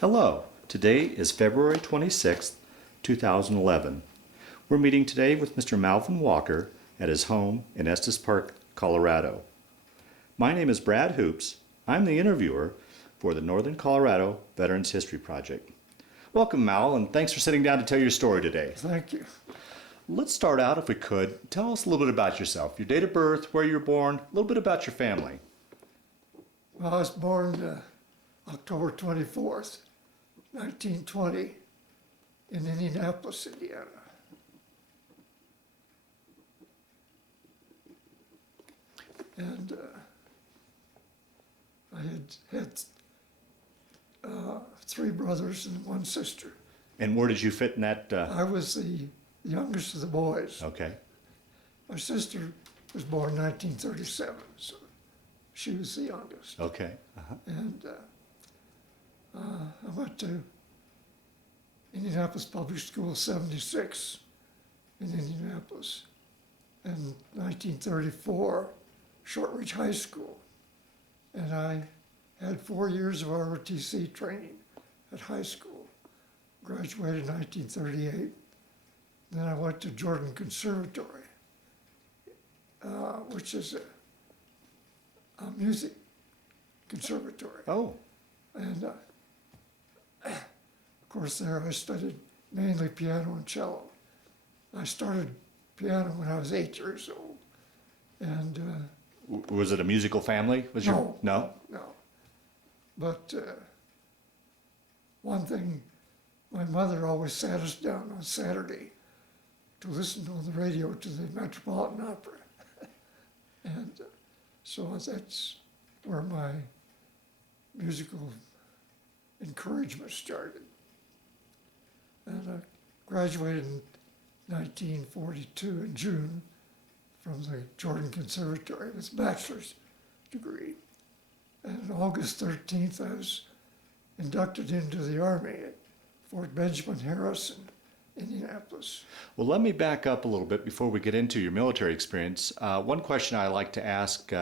Hello, today is February 26th, 2011. We're meeting today with Mr. Malvin Walker at his home in Estes Park, Colorado. My name is Brad Hoops. I'm the interviewer for the Northern Colorado Veterans History Project. Welcome, Mal, and thanks for sitting down to tell your story today. Thank you. Let's start out, if we could. Tell us a little bit about yourself, your date of birth, where you were born, a little bit about your family. Well, I was born October 24th, 1920, in Indianapolis, Indiana. And I had three brothers and one sister. And where did you fit in that? I was the youngest of the boys. Okay. My sister was born in 1937, so she was the youngest. Okay. And I went to Indianapolis Public School 76 in Indianapolis, and 1934 Shortridge High School. And I had 4 years of ROTC training at high school. Graduated in 1938. Then I went to Jordan Conservatory, which is a music conservatory. Oh. And of course there I studied mainly piano and cello. I started piano when I was 8 years old. And Was it a musical family? Was no, No? no. But one thing, my mother always sat us down on Saturday to listen on the radio to the Metropolitan Opera. And so that's where my musical encouragement started. And I graduated in 1942 in June from the Jordan Conservatory with a bachelor's degree. And on August 13th, I was inducted into the Army at Fort Benjamin Harrison, Indianapolis. Well, let me back up a little bit before we get into your military experience. One question I like to ask,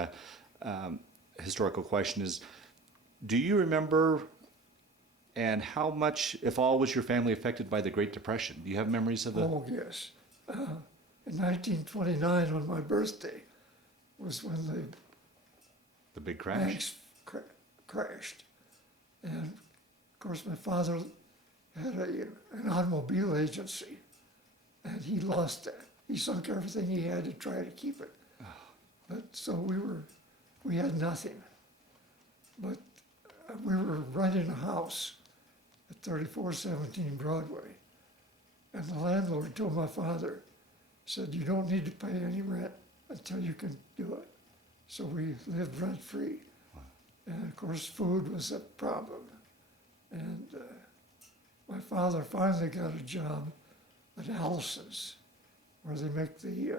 historical question, is do you remember and how much, if all, was your family affected by the Great Depression? Do you have memories of the... Oh, yes. In 1929, on my birthday, was when The big crash? banks crashed. And of course, my father had an automobile agency, and he lost that. He sunk everything he had to try to keep it. But so we had nothing. But we were renting a house at 3417 Broadway, and the landlord told my father, said, "You don't need to pay any rent until you can do it." So we lived rent-free. And of course, food was a problem. And my father finally got a job at Allison's, where they make the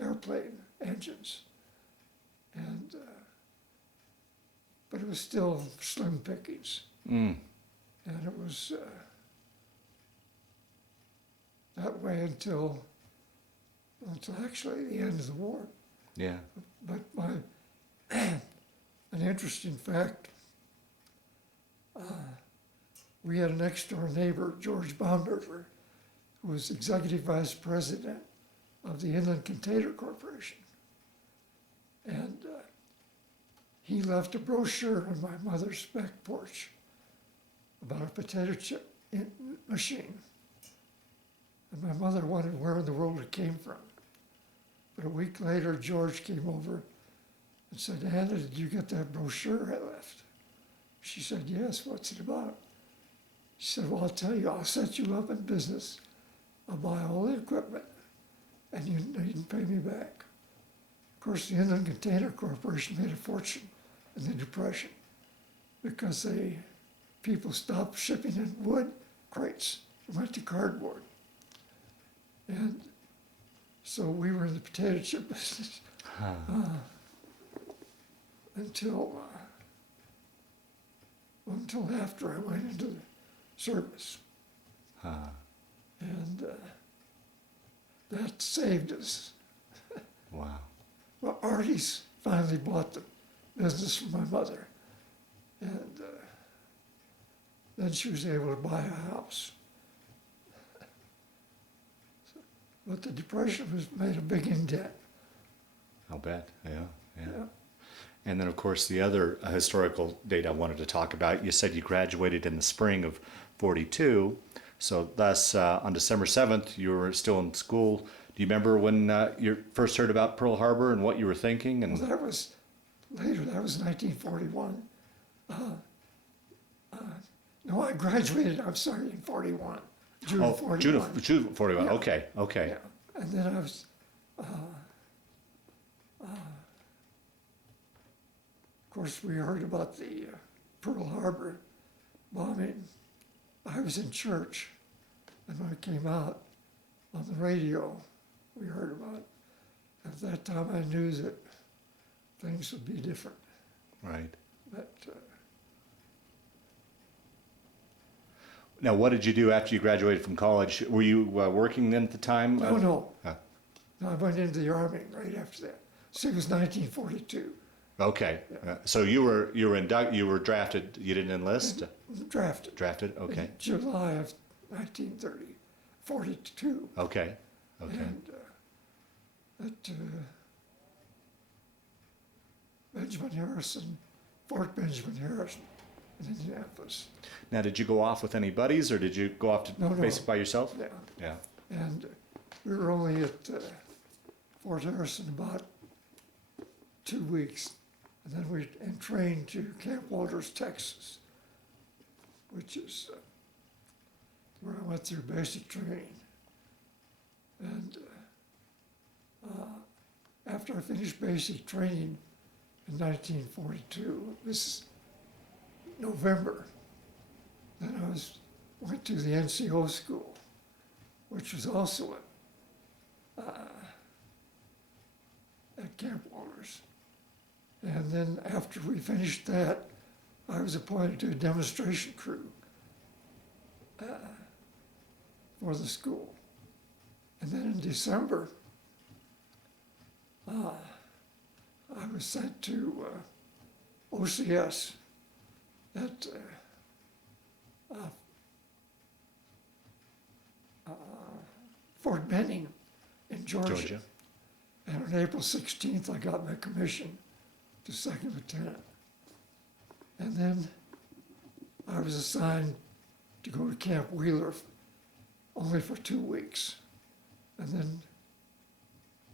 airplane engines. And but it was still slim pickings. Mm. And it was that way until actually the end of the war. Yeah. But an interesting fact, we had a next door neighbor, George Baumberger, who was executive vice president of the Inland Container Corporation. And he left a brochure on my mother's back porch about a potato chip machine. And my mother wondered where in the world it came from. But a week later, George came over and said, "Anna, did you get that brochure I left?" She said, "Yes, what's it about?" She said, "Well, I'll tell you, I'll set you up in business. I'll buy all the equipment, and you needn't pay me back." Of course, the Inland Container Corporation made a fortune in the Depression because people stopped shipping in wood crates and went to cardboard. And so we were in the potato chip business until after I went into the service. And that saved us. Wow. Well, Artie's finally bought the business from my mother. And then she was able to buy a house. But the Depression was made a big indent. I'll bet. Yeah. Yeah. And then, of course, the other historical date I wanted to talk about, you said you graduated in the spring of 42. So thus, on December 7th, you were still in school. Do you remember when you first heard about Pearl Harbor and what you were thinking? And Well, that was later. That was 1941. No, I graduated, I'm sorry, in 41. June of 41. June of 41. Yeah. Okay. Yeah. And then I was, of course, we heard about the Pearl Harbor bombing. I was in church, and when it came out on the radio, we heard about it. At that time, I knew that things would be different. Right. But Now, what did you do after you graduated from college? Were you working then at the time? no. Huh. No, I went into the Army right after that. So it was 1942. Okay. Yeah. So you were drafted. You didn't enlist. Drafted. Drafted. Okay. In July of 1930, 42. Okay. Okay. And at Benjamin Harrison, Fort Benjamin Harrison in Indianapolis. Now, did you go off with any buddies, or did you go off to No. basic by yourself? Yeah. Yeah. And we were only at Fort Harrison about 2 weeks. And then we trained to Camp Walters, Texas, which is where I went through basic training. And after I finished basic training in 1942, this is November, then I went to the NCO school, which was also at Camp Walters. And then after we finished that, I was appointed to a demonstration crew for the school. And then in December, I was sent to OCS at Fort Benning in Georgia. And on April 16th, I got my commission to second lieutenant. And then I was assigned to go to Camp Wheeler only for 2 weeks. And then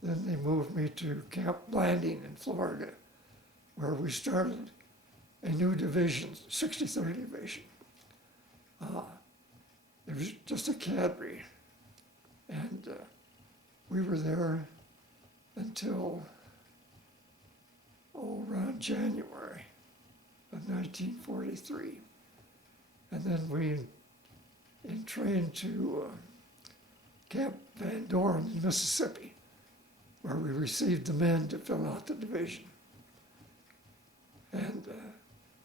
they moved me to Camp Blanding in Florida, where we started a new division, 63rd Division. It was just a cadre. And we were there until around January of 1943. And then we trained to Camp Van Dorn in Mississippi, where we received the men to fill out the division. And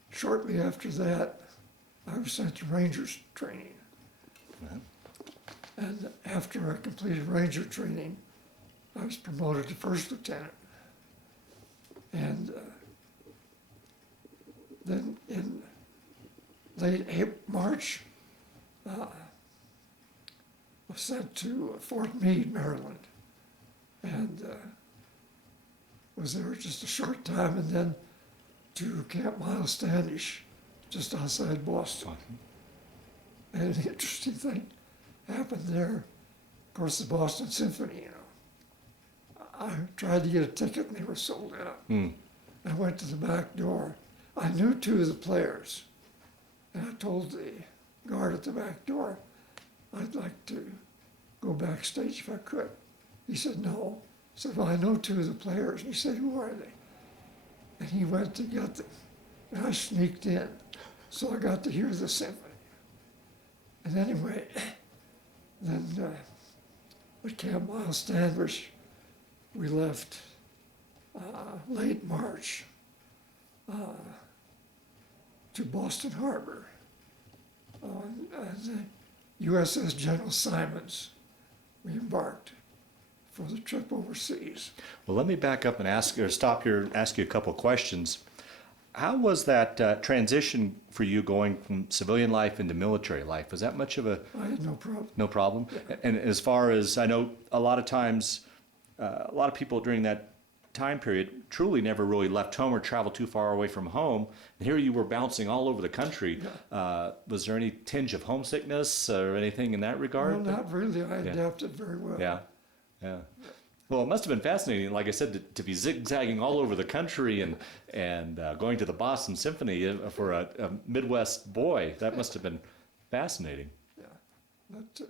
shortly after that, I was sent to Rangers training. And after I completed Ranger training, I was promoted to first lieutenant. And then in late March, I was sent to Fort Meade, Maryland, and was there just a short time, and then to Camp Miles Standish, just outside Boston. And an interesting thing happened there. Of course, the Boston Symphony, I tried to get a ticket and they were sold out. I went to the back door. I knew 2 of the players, and I told the guard at the back door, I'd like to go backstage if I could. He said, no. I said, well, I know 2 of the players. And he said, who are they? And he went to get them. And I sneaked in. So I got to hear the symphony. And anyway, then at Camp Miles Standish, we left late March to Boston Harbor on the USS General Simons. We embarked for the trip overseas. Well, let me back up and ask you a couple questions. How was that transition for you going from civilian life into military life? Was that much of I had no problem. no problem? And as far as I know, a lot of times, a lot of people during that time period truly never really left home or traveled too far away from home. And here you were bouncing all over the country. Was there any tinge of homesickness or anything in that regard? Well, not really. I adapted very well. Yeah, yeah. Well, it must have been fascinating, like I said, to be zigzagging all over the country and going to the Boston Symphony for a Midwest boy. That must have been fascinating. Yeah. But,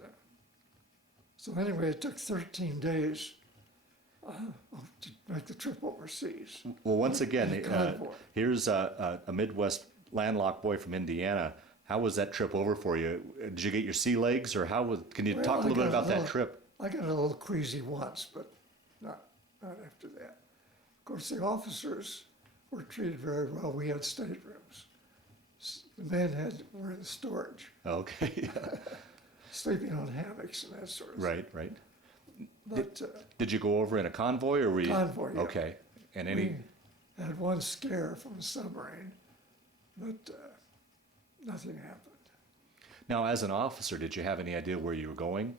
so anyway, it took 13 days to make the trip overseas. Well, once again, Convoy. here's a Midwest landlocked boy from Indiana. How was that trip over for you? Did you get your sea legs, or how was? Can you Well, talk a little bit about that little- trip? I got a little queasy once, but not after that. Of course, the officers were treated very well. We had staterooms. The men were in the storage, Okay, sleeping on hammocks and that sort of thing. right, right. But Did you go over in a convoy, or were you? Convoy, yeah. Okay, and any? we had one scare from a submarine, but nothing happened. Now, as an officer, did you have any idea where you were going?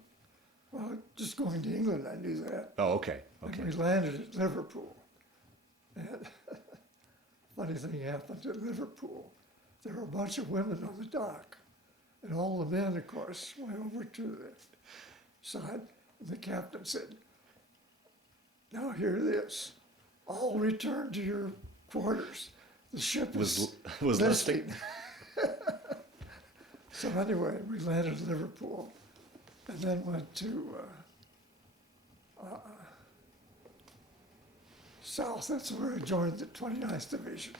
Well, just going to England, I knew that. Oh, okay, And okay. we landed at Liverpool. And funny thing happened at Liverpool. There were a bunch of women on the dock. And all the men, of course, went over to the side. And the captain said, "Now hear this. All return to your quarters. The ship is Was listing. So anyway, we landed at Liverpool and then went to south. That's where I joined the 29th Division.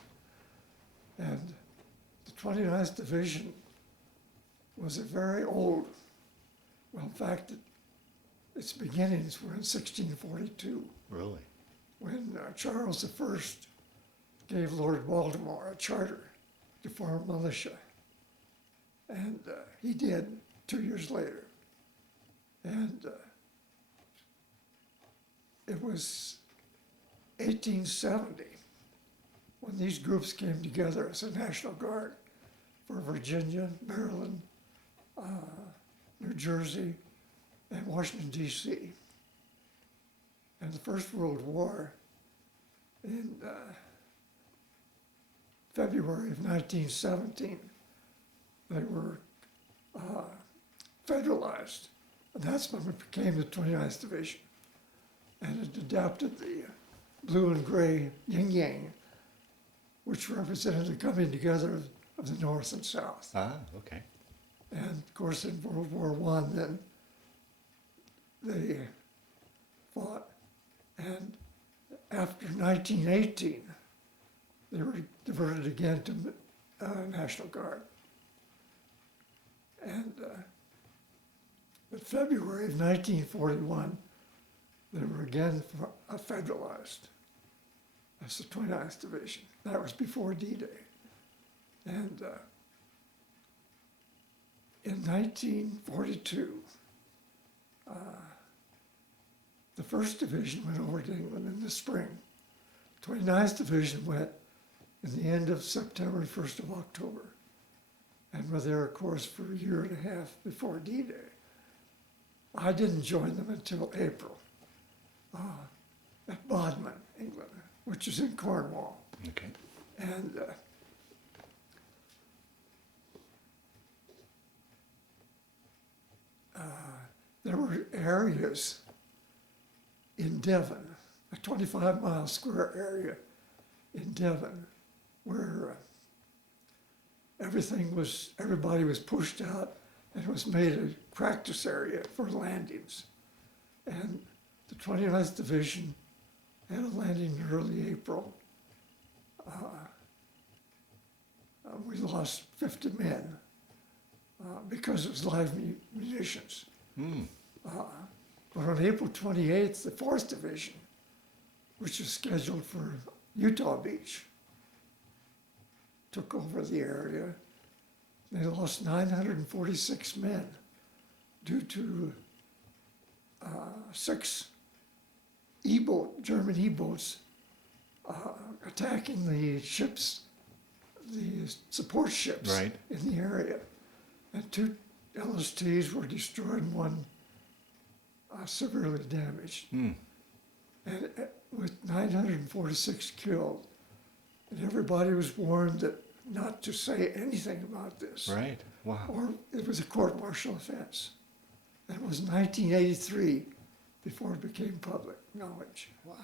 And the 29th Division was a very old, well, in fact, its beginnings were in 1642 Really? when Charles I gave Lord Baltimore a charter to form militia. And he did 2 years later. And it was 1870 when these groups came together as a National Guard for Virginia, Maryland, New Jersey, and Washington, D.C. And the First World War, in February of 1917, they were federalized. And that's when we became the 29th Division. And it adapted the blue and gray yin-yang, which represented the coming together of the North and South. Ah, okay. And of course, in World War I, then they fought. And after 1918, they were diverted again to National Guard. And in February of 1941, they were again federalized. That's the 29th Division. That was before D-Day. And in 1942, the 1st Division went over to England in the spring. 29th Division went in the end of September and 1st of October. And were there, of course, for a year and a half before D-Day. I didn't join them until April at Bodmin, England, which is in Cornwall. Okay. And there were areas in Devon, a 25-mile square area in Devon, where everybody was pushed out and was made a practice area for landings. And the 29th Division had a landing in early April. We lost 50 men because it was live munitions. But on April 28th, the 4th Division, which was scheduled for Utah Beach, took over the area. They lost 946 men due to 6 German E-boats attacking the ships the support ships Right. in the area. And 2 LSTs were destroyed and one severely damaged. Hmm. And with 946 killed. And everybody was warned that not to say anything about this. Right. Wow. Or it was a court-martial offense. And it was 1983 before it became public knowledge. Wow.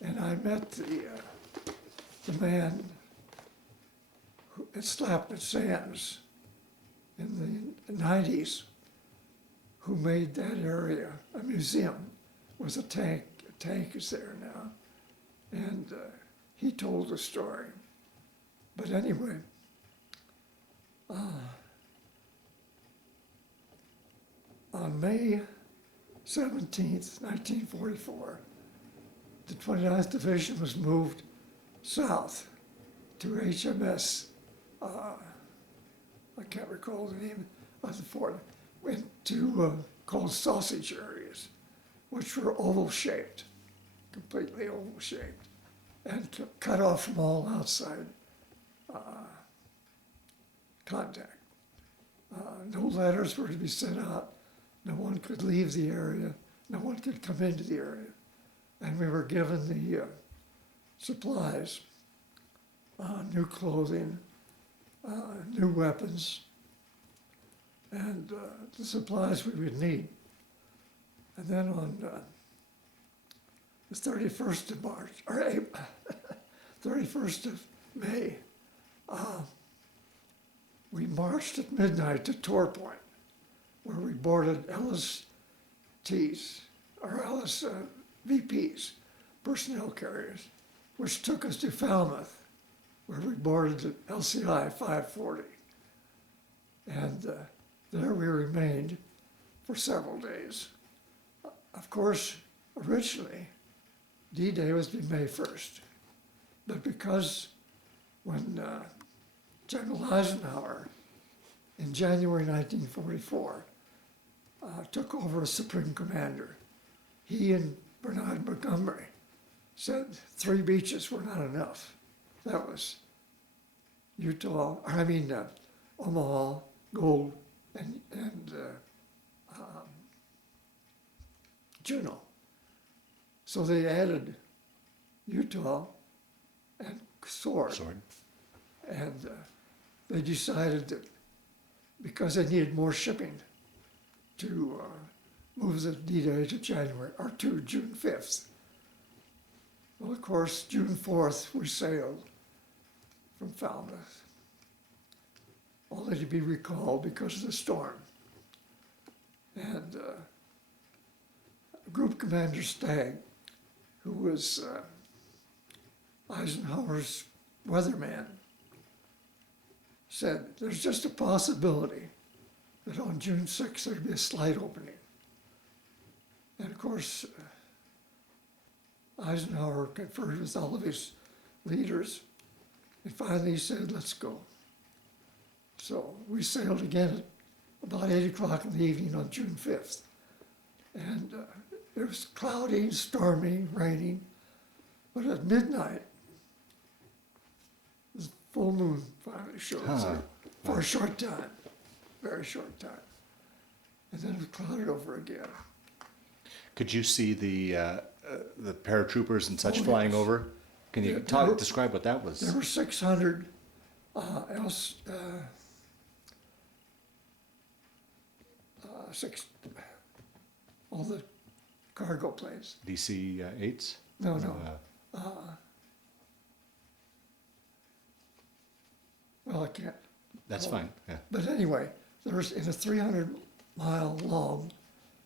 And I met the man who at Slapnet Sands in the 90s who made that area a museum with a tank. A tank is there now. And he told the story. But anyway, on May 17th, 1944, the 29th Division was moved south to HMS, I can't recall the name of the fort, went to called sausage areas, which were oval-shaped, completely oval-shaped, and cut off from all outside contact. No letters were to be sent out. No one could leave the area. No one could come into the area. And we were given the supplies, new clothing, new weapons, and the supplies we would need. And then on the 31st of March, or April, 31st of May, we marched at midnight to Tor Point, where we boarded LSTs, or LS VPs, personnel carriers, which took us to Falmouth, where we boarded the LCI 540. And there we remained for several days. Of course, originally, D-Day was to be May 1st. But because when General Eisenhower, in January 1944, took over as Supreme Commander, he and Bernard Montgomery said 3 beaches were not enough. That was Omaha, Gold, and Juneau. So they added Utah and Sword. And they decided that because they needed more shipping to move the D-Day to January, or to June 5th. Well, of course, June 4th, we sailed from Falmouth, only to be recalled because of the storm. And Group Commander Stagg, who was Eisenhower's weatherman, said there's just a possibility that on June 6th there'd be a slight opening. And of course, Eisenhower conferred with all of his leaders, and finally he said, let's go. So we sailed again at about 8 o'clock in the evening on June 5th. And it was cloudy, stormy, raining, but at midnight, the full moon finally showed up for a short time, very short time. And then it was clouded over again. Could you see the paratroopers and such flying yes. over? Can you describe what that was? There were 600 all the cargo planes. DC-8s? No. Well, I can't. That's fine, yeah. But anyway, there was in a 300-mile long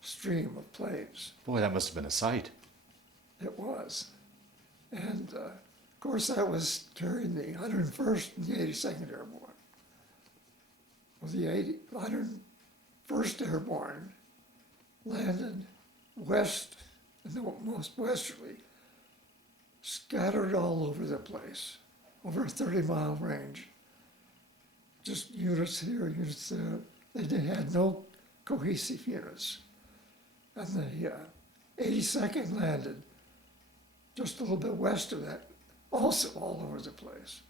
stream of planes. Boy, that must have been a sight. It was. And of course, that was carrying the 101st and the 82nd Airborne. Well, the 101st Airborne landed west, and the most westerly, scattered all over the place, over a 30-mile range. Just units here, units there. They had no cohesive units. And the 82nd landed just a little bit west of that, also all over the place.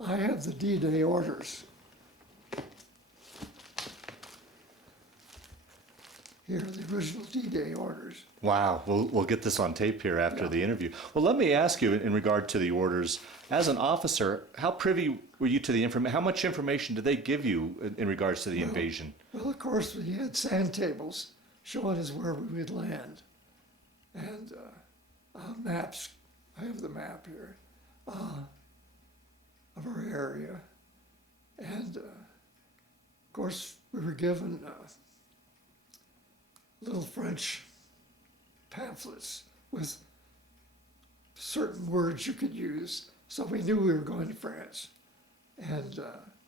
I have the D-Day orders. Here are the original D-Day orders. Wow, we'll get this on tape here after Yeah. the interview. Well, let me ask you in regard to the orders, as an officer, how privy were you to the information? How much information did they give you in regards to the invasion? Well, of course, we had sand tables showing us where we would land. And maps, I have the map here, of our area. And of course, we were given little French pamphlets with certain words you could use. So we knew we were going to France. And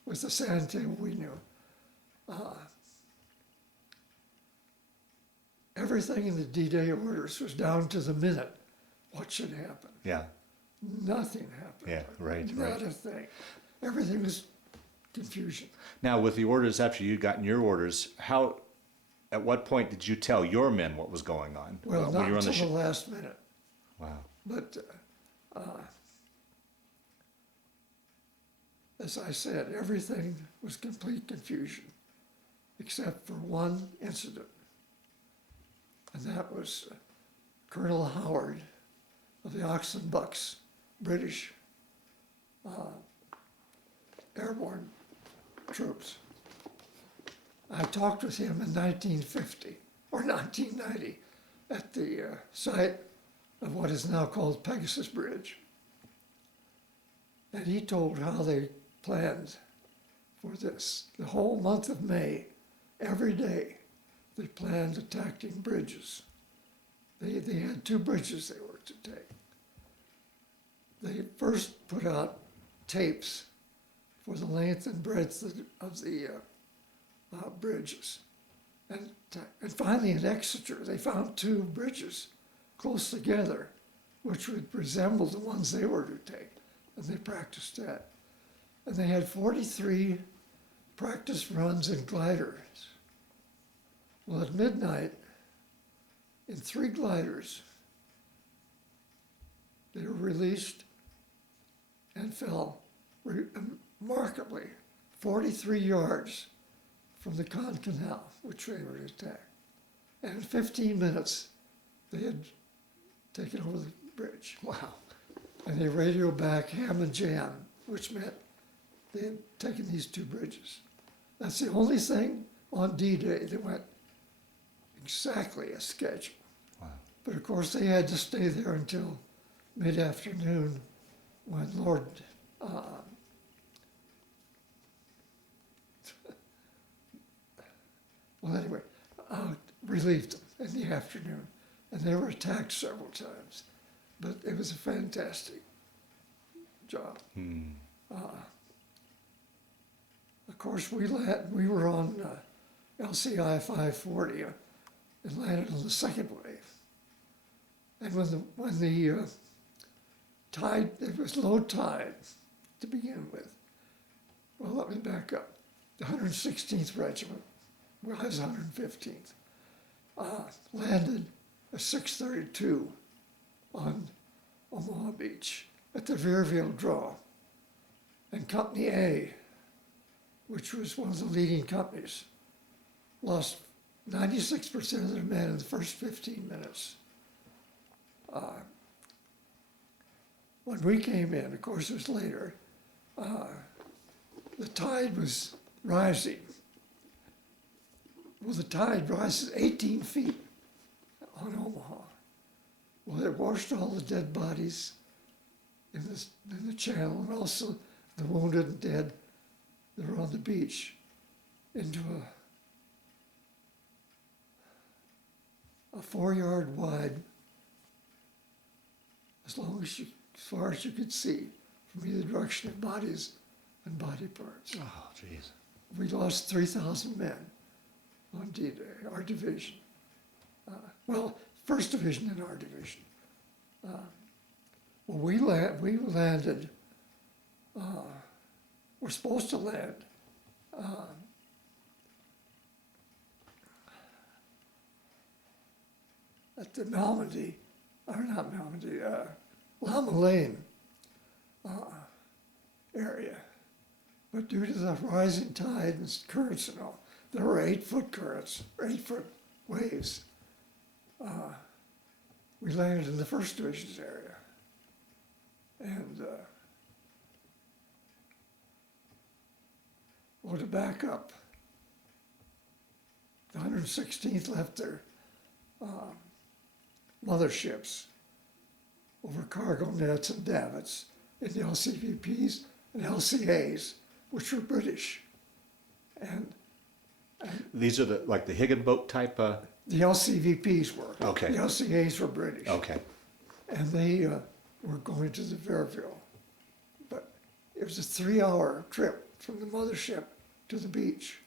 with the sand table, we knew. Everything in the D-Day orders was down to the minute. What should happen? Yeah, Nothing happened. yeah, right, Not right. a thing. Everything was confusion. Now, with the orders, after you'd gotten your orders, at what point did you tell your men what was going on? Well, when not you were on the until ship? the last minute. Wow. But as I said, everything was complete confusion, except for one incident. And that was Colonel Howard of the Ox and Bucks, British airborne troops. I talked with him in 1950 or 1990 at the site of what is now called Pegasus Bridge. And he told how they planned for this. The whole month of May, every day, they planned attacking bridges. They had 2 bridges they were to take. They first put out tapes for the length and breadth of the bridges. And finally in Exeter, they found 2 bridges close together, which would resemble the ones they were to take. And they practiced that. And they had 43 practice runs in gliders. Well, at midnight, in 3 gliders, they were released and fell remarkably 43 yards from the Caen Canal, which they were to attack. And in 15 minutes, they had taken over the bridge. Wow. And they radioed back ham and jam, which meant they had taken these 2 bridges. That's the only thing on D-Day that went exactly as scheduled. Wow. But of course, they had to stay there until mid-afternoon when Lord relieved them in the afternoon. And they were attacked several times. But it was a fantastic job. Of course, we were on LCI 540 and landed on the second wave. And when the tide, it was low tide to begin with. Well, let me back up. The 116th Regiment, well, I was 115th, landed at 6:32 on Omaha Beach at the Veerville Draw. And Company A, which was one of the leading companies, lost 96% of their men in the first 15 minutes. When we came in, of course it was later, the tide was rising. Well, the tide rises 18 feet on Omaha. Well, it washed all the dead bodies in the channel, and also the wounded and dead that were on the beach into a 4-yard wide, as far as you could see, from either direction of bodies and body parts. Oh, jeez. We lost 3,000 men on D-Day, our division. First Division in our division. We landed, we're supposed to land at the Normandy, or not Normandy, La Malane area. But due to the rising tide and currents and all, there were 8-foot currents, or 8-foot waves. We landed in the First Division's area. And to back up, the 116th left their motherships over cargo nets and davits in the LCVPs and LCAs, which were British. And These are like the Higgin boat type? the LCVPs were. Okay. The LCAs were British. Okay. And they were going to the Verville. But it was a 3-hour trip from the mothership to the beach.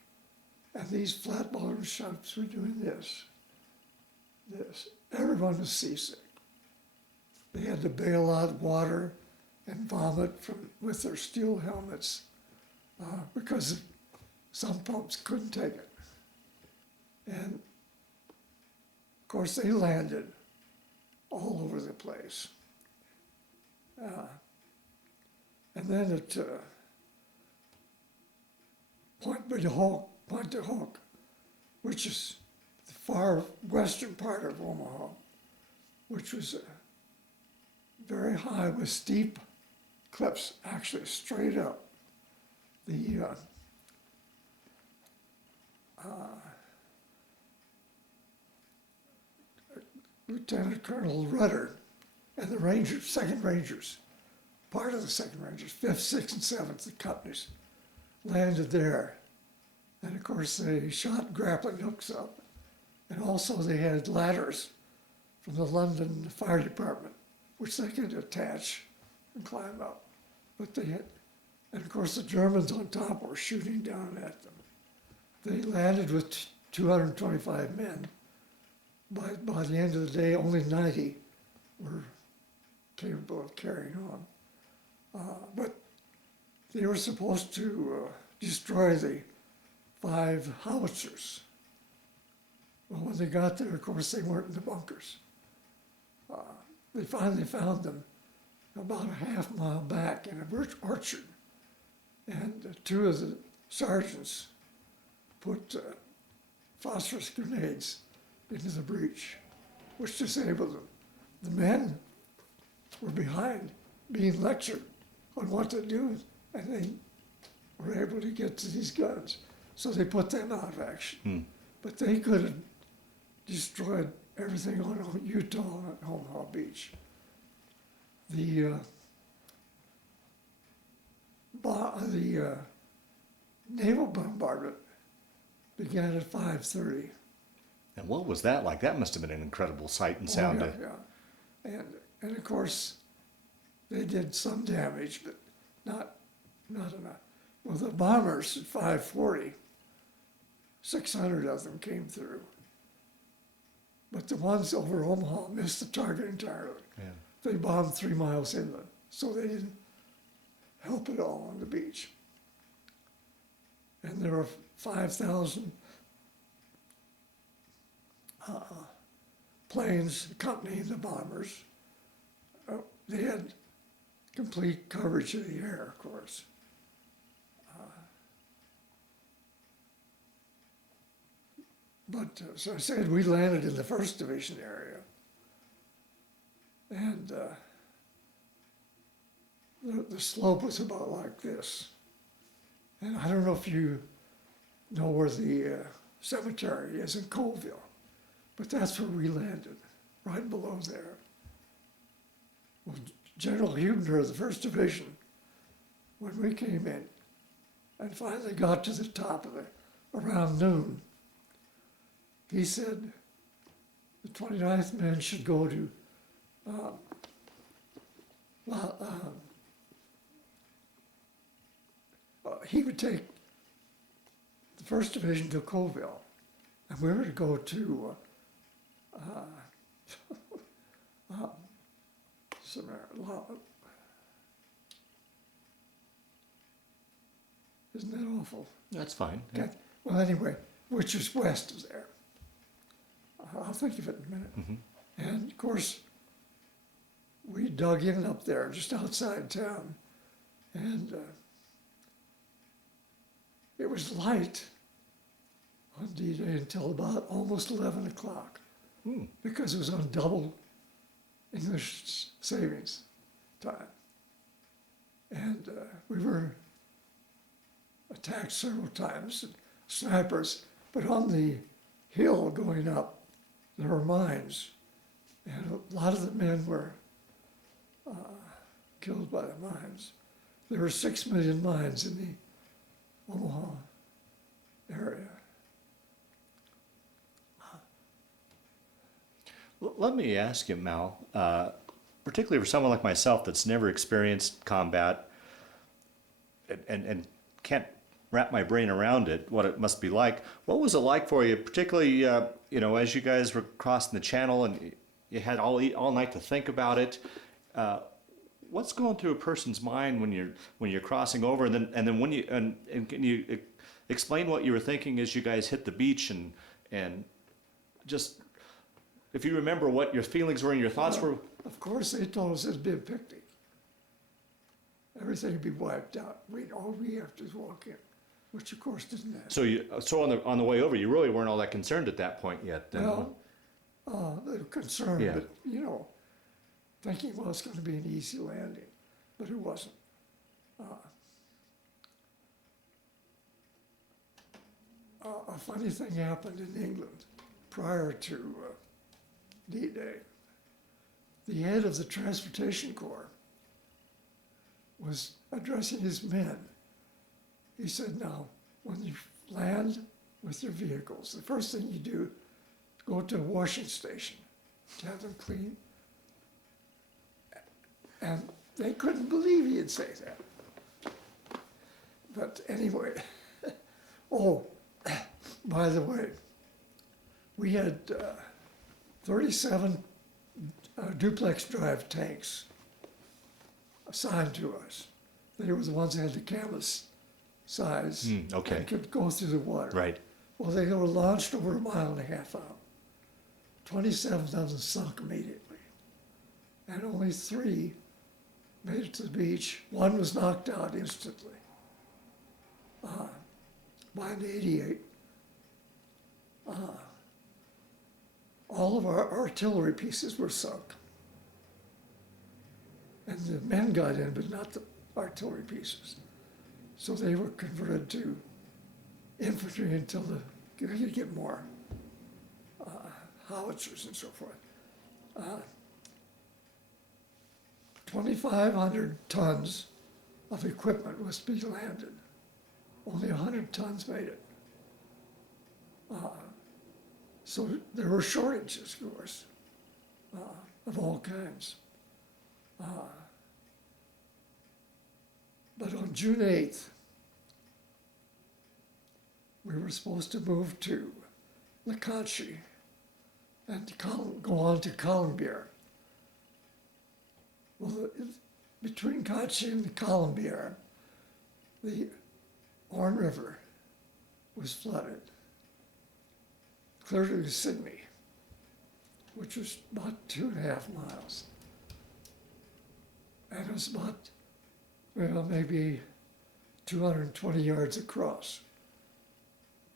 And these flat bottom ships were doing this. Everyone was seasick. They had to bail out water and vomit with their steel helmets because some pumps couldn't take it. And of course they landed all over the place. And then at Point de Hoc, which is the far western part of Omaha, which was very high with steep cliffs, actually straight up. The Lieutenant Colonel Rudder and the Rangers, Second Rangers, part of the Second Rangers, 5th, 6th, and 7th, the companies, landed there. And of course they shot grappling hooks up. And also they had ladders from the London Fire Department, which they could attach and climb up. But they had, and of course the Germans on top were shooting down at them. They landed with 225 men. By the end of the day, only 90 were capable of carrying on. But they were supposed to destroy the 5 howitzers. Well, when they got there, of course, they weren't in the bunkers. They finally found them about a half-mile back in a orchard. And 2 of the sergeants put phosphorus grenades into the breach, which disabled them. The men were behind, being lectured on what to do, and they were able to get to these guns. So they put them out of action. But they could have destroyed everything on Utah and Omaha Beach. The naval bombardment began at 5:30. And what was that like? That must have been an incredible sight and sound. Yeah. And of course, they did some damage, but not enough. Well, the bombers at 5:40, 600 of them came through. But the ones over Omaha missed the target entirely. Yeah. They bombed 3 miles inland, so they didn't help at all on the beach. And there were 5,000 planes accompanying the bombers. They had complete coverage of the air, of course. But as I said, we landed in the First Division area. And the slope was about like this. And I don't know if you know where the cemetery is in Colville, but that's where we landed, right below there. Well, General Huebner of the First Division, when we came in and finally got to the top of it around noon, he said the 29th men should go to he would take the First Division to Colville, and we were to go to isn't that awful? That's fine. Okay. Well, anyway, which is west of there. I'll think of it in a minute. Mm-hmm. And of course, we dug in up there just outside town, and it was light on D-Day until about almost 11 o'clock because it was on double English savings time. And we were attacked several times, snipers, but on the hill going up, there were mines. And a lot of the men were killed by the mines. There were 6 million mines in the Omaha area. Let me ask you, Mal, particularly for someone like myself that's never experienced combat and can't wrap my brain around it, what it must be like. What was it like for you, particularly, as you guys were crossing the channel and you had all night to think about it? What's going through a person's mind when you're crossing over, and then when you and can you explain what you were thinking as you guys hit the beach and just if you remember what your feelings were and your thoughts were? Of course, they told us it'd be a picnic. Everything would be wiped out. All we have to walk in, which of course didn't happen. So on the way over, you really weren't all that concerned at that point yet. Then. Well, they were concerned, Yeah. but thinking, well, it's going to be an easy landing, but it wasn't. A funny thing happened in England prior to D-Day. The head of the Transportation Corps was addressing his men. He said, now, when you land with your vehicles, the first thing you do is go to a washing station to have them clean. And they couldn't believe he'd say that. But anyway, by the way, we had 37 duplex drive tanks assigned to us. They were the ones that had the canvas size Okay. and could go through the water. Right. Well, they were launched over 1.5 miles out. 27 of them sunk immediately. And only 3 made it to the beach. 1 was knocked out instantly by an 88. All of our artillery pieces were sunk. And the men got in, but not the artillery pieces. So they were converted to infantry until you could get more howitzers and so forth. 2,500 tons of equipment was to be landed. Only 100 tons made it. So there were shortages, of course, of all kinds. But on June 8th, we were supposed to move to Lecanchi and go on to Colombier. Well, between Kachi and Colombier, the Orne River was flooded, clear to Sydney, which was about 2.5 miles. And it was about, maybe 220 yards across.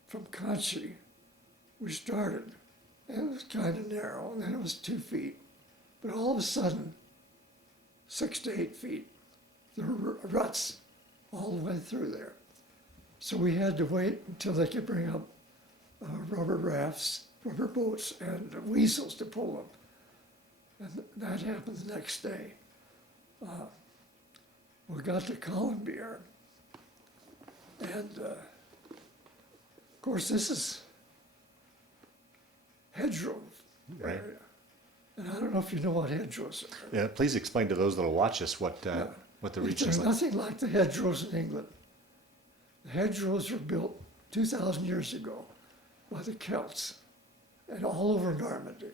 From Kachi, we started, and it was kind of narrow, and then it was 2 feet. But all of a sudden, 6 to 8 feet, there were ruts all the way through there. So we had to wait until they could bring up rubber rafts, rubber boats, and weasels to pull them. And that happened the next day. We got to Colombier, and of course this is hedgerow area. Right. And I don't know if you know what hedgerows are. Yeah, please explain to those that will watch us what the region is There's like. nothing like the hedgerows in England. The hedgerows were built 2,000 years ago by the Celts and all over Normandy.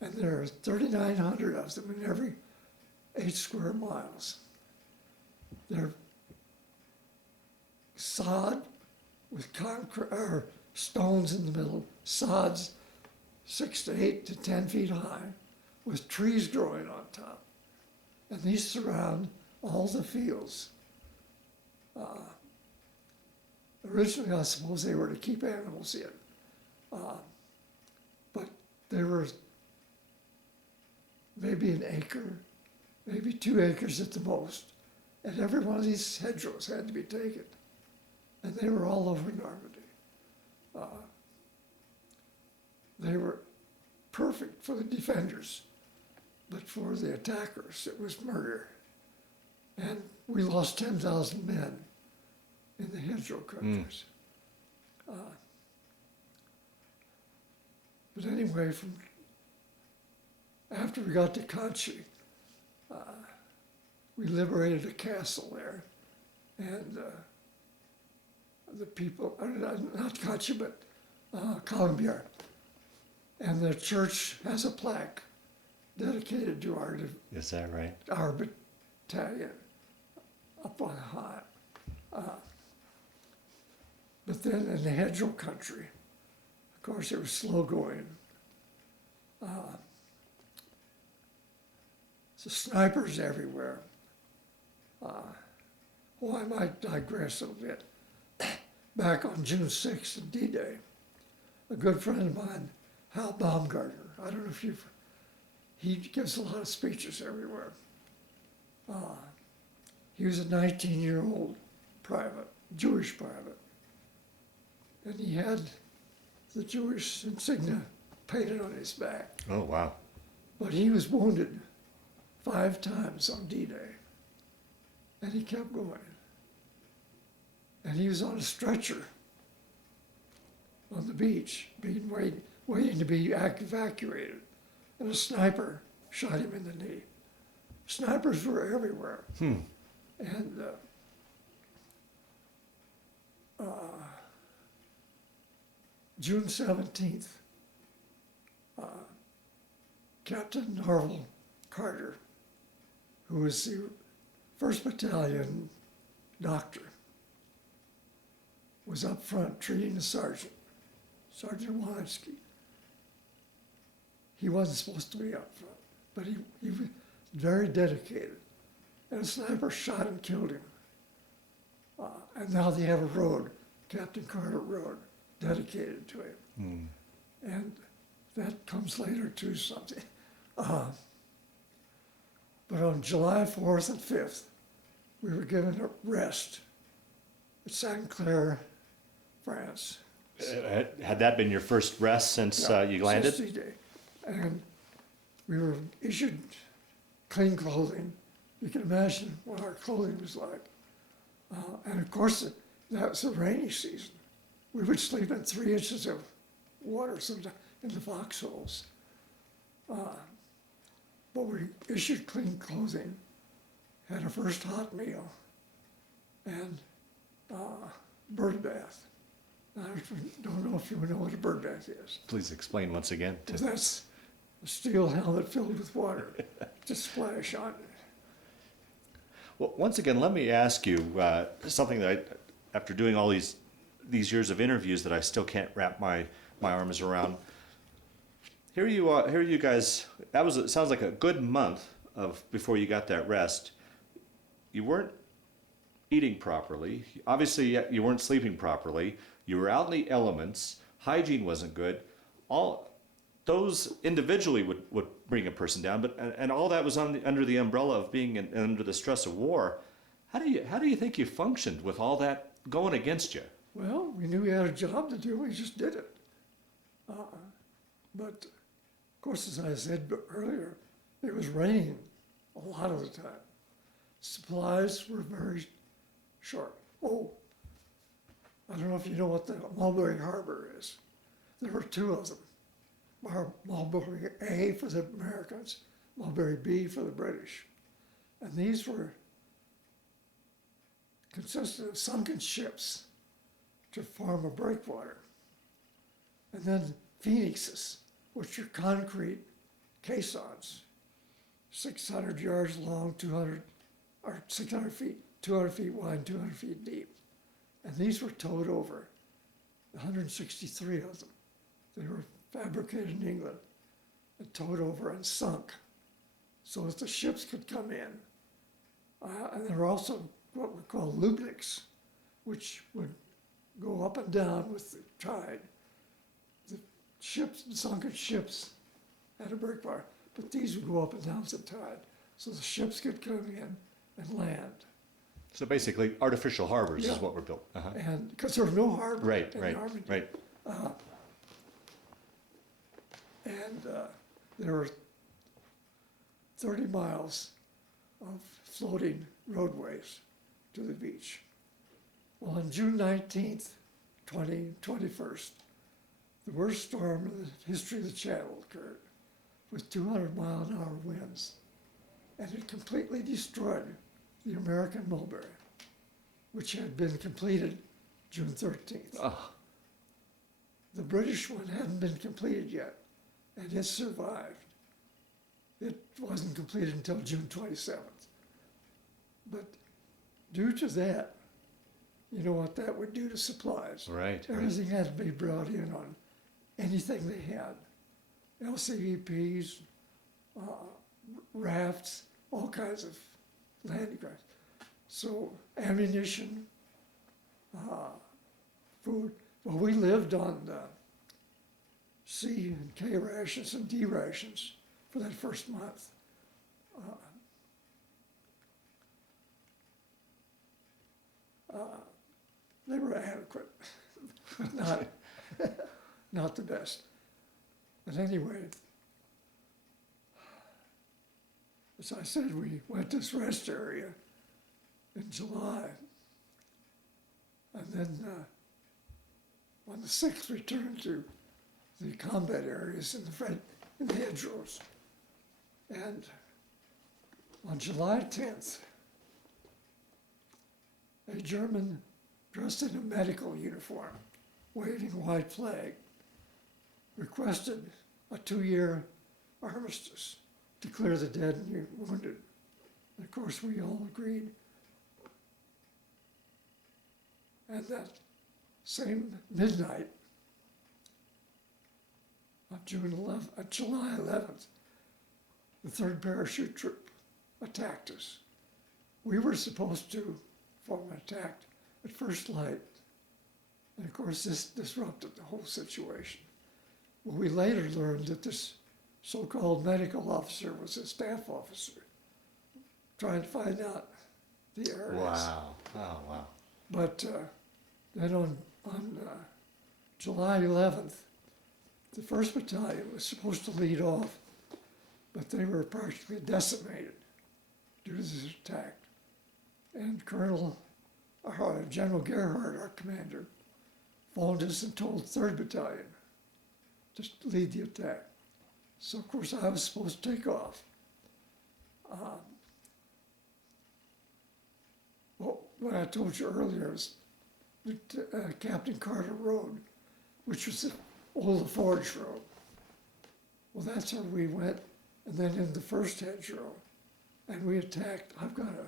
And there are 3,900 of them in every 8 square miles. They're sod with concrete or stones in the middle, sods 6 to 8 to 10 feet high, with trees growing on top. And these surround all the fields. originally I suppose they were to keep animals in, but they were maybe an acre, maybe 2 acres at the most, and every one of these hedgerows had to be taken, and they were all over Normandy. They were perfect for the defenders, but for the attackers, it was murder. And we lost 10,000 men in the hedgerow countries. But anyway, from after we got to Conchi, we liberated a castle there, and the people, not Conchi, but Columbia, and the church has a plaque dedicated to Is that right? our battalion up on high. But then in the hedgerow country, of course, it was slow going. So snipers everywhere. I might digress a little bit. Back on June 6th, D-Day, a good friend of mine, Hal Baumgartner, I don't know if he gives a lot of speeches everywhere. He was a 19-year-old private, Jewish private, and he had the Jewish insignia painted on his back. Oh, wow. But he was wounded 5 times on D-Day, and he kept going. And he was on a stretcher on the beach, waiting to be evacuated, and a sniper shot him in the knee. Snipers were everywhere. And June 17th, Captain Norval Carter, who was the 1st Battalion doctor, was up front treating the sergeant, Sergeant Walensky. He wasn't supposed to be up front, but he was very dedicated. And a sniper shot and killed him. And now they have a road, Captain Carter Road, dedicated to him. And that comes later to something. But on July 4th and 5th, we were given a rest at St. Clair, France. Had that been your first rest since you landed? Since D-Day. And we were issued clean clothing. You can imagine what our clothing was like. And of course, that was the rainy season. We would sleep in 3 inches of water sometimes in the foxholes. But we issued clean clothing, had a first hot meal, and bird bath. I don't know if you know what a bird bath is. Please explain once again. Well, that's a steel helmet filled with water to splash on it. Well, once again, let me ask you something that after doing all these years of interviews that I still can't wrap my arms around. Here you guys. It sounds like a good month before you got that rest. You weren't eating properly. Obviously, you weren't sleeping properly. You were out in the elements. Hygiene wasn't good. All those individually would bring a person down, but and all that was under the umbrella of being under the stress of war. How do you think you functioned with all that going against you? Well, we knew we had a job to do. We just did it. But of course, as I said earlier, it was raining a lot of the time. Supplies were very short. Oh, I don't know if you know what the Mulberry Harbor is. There were 2 of them. Mulberry A for the Americans, Mulberry B for the British. And these consisted of sunken ships to form a breakwater. And then phoenixes, which are concrete caissons, 600 yards long, 600 feet, 200 feet wide, 200 feet deep. And these were towed over, 163 of them. They were fabricated in England and towed over and sunk so that the ships could come in. And there were also what we call Lubnicks, which would go up and down with the tide. The ships, sunken ships, had a breakwater, but these would go up and down with the tide. So the ships could come in and land. So basically, artificial harbors is Yeah. what were built. Uh-huh. And because there was no harbor Right, in right, Normandy. right. And there were 30 miles of floating roadways to the beach. Well, on June 19th, 21st, the worst storm in the history of the Channel occurred with 200-mile-an-hour winds, and it completely destroyed the American Mulberry, which had been completed June 13th. Oh, The British one hadn't been completed yet, and it survived. It wasn't completed until June 27th. But due to that, you know what that would do to supplies. right. Everything had to be brought in on anything they had. LCVPs, rafts, all kinds of landing crafts. So ammunition, food. Well, we lived on C and K rations and D rations for that first month. They were adequate, but not the best. But anyway, as I said, we went to this rest area in July. And then on the 6th, returned to the combat areas in the hedgerows. And on July 10th, a German dressed in a medical uniform, waving a white flag, requested a 2-year armistice to clear the dead and wounded. And of course, we all agreed. And that same midnight of July 11th, the 3rd Parachute Troop attacked us. We were supposed to form an attack at first light. And of course, this disrupted the whole situation. Well, we later learned that this so-called medical officer was a staff officer trying to find out the areas. Wow. Oh, wow. But then on July 11th, the 1st Battalion was supposed to lead off, but they were practically decimated due to this attack. And General Gerhardt, our commander, phoned us and told 3rd Battalion to lead the attack. So, of course, I was supposed to take off. Well, what I told you earlier is Captain Carter Road, which was the old Forge Road. Well, that's where we went, and then in the first hedgerow, and we attacked. I've got a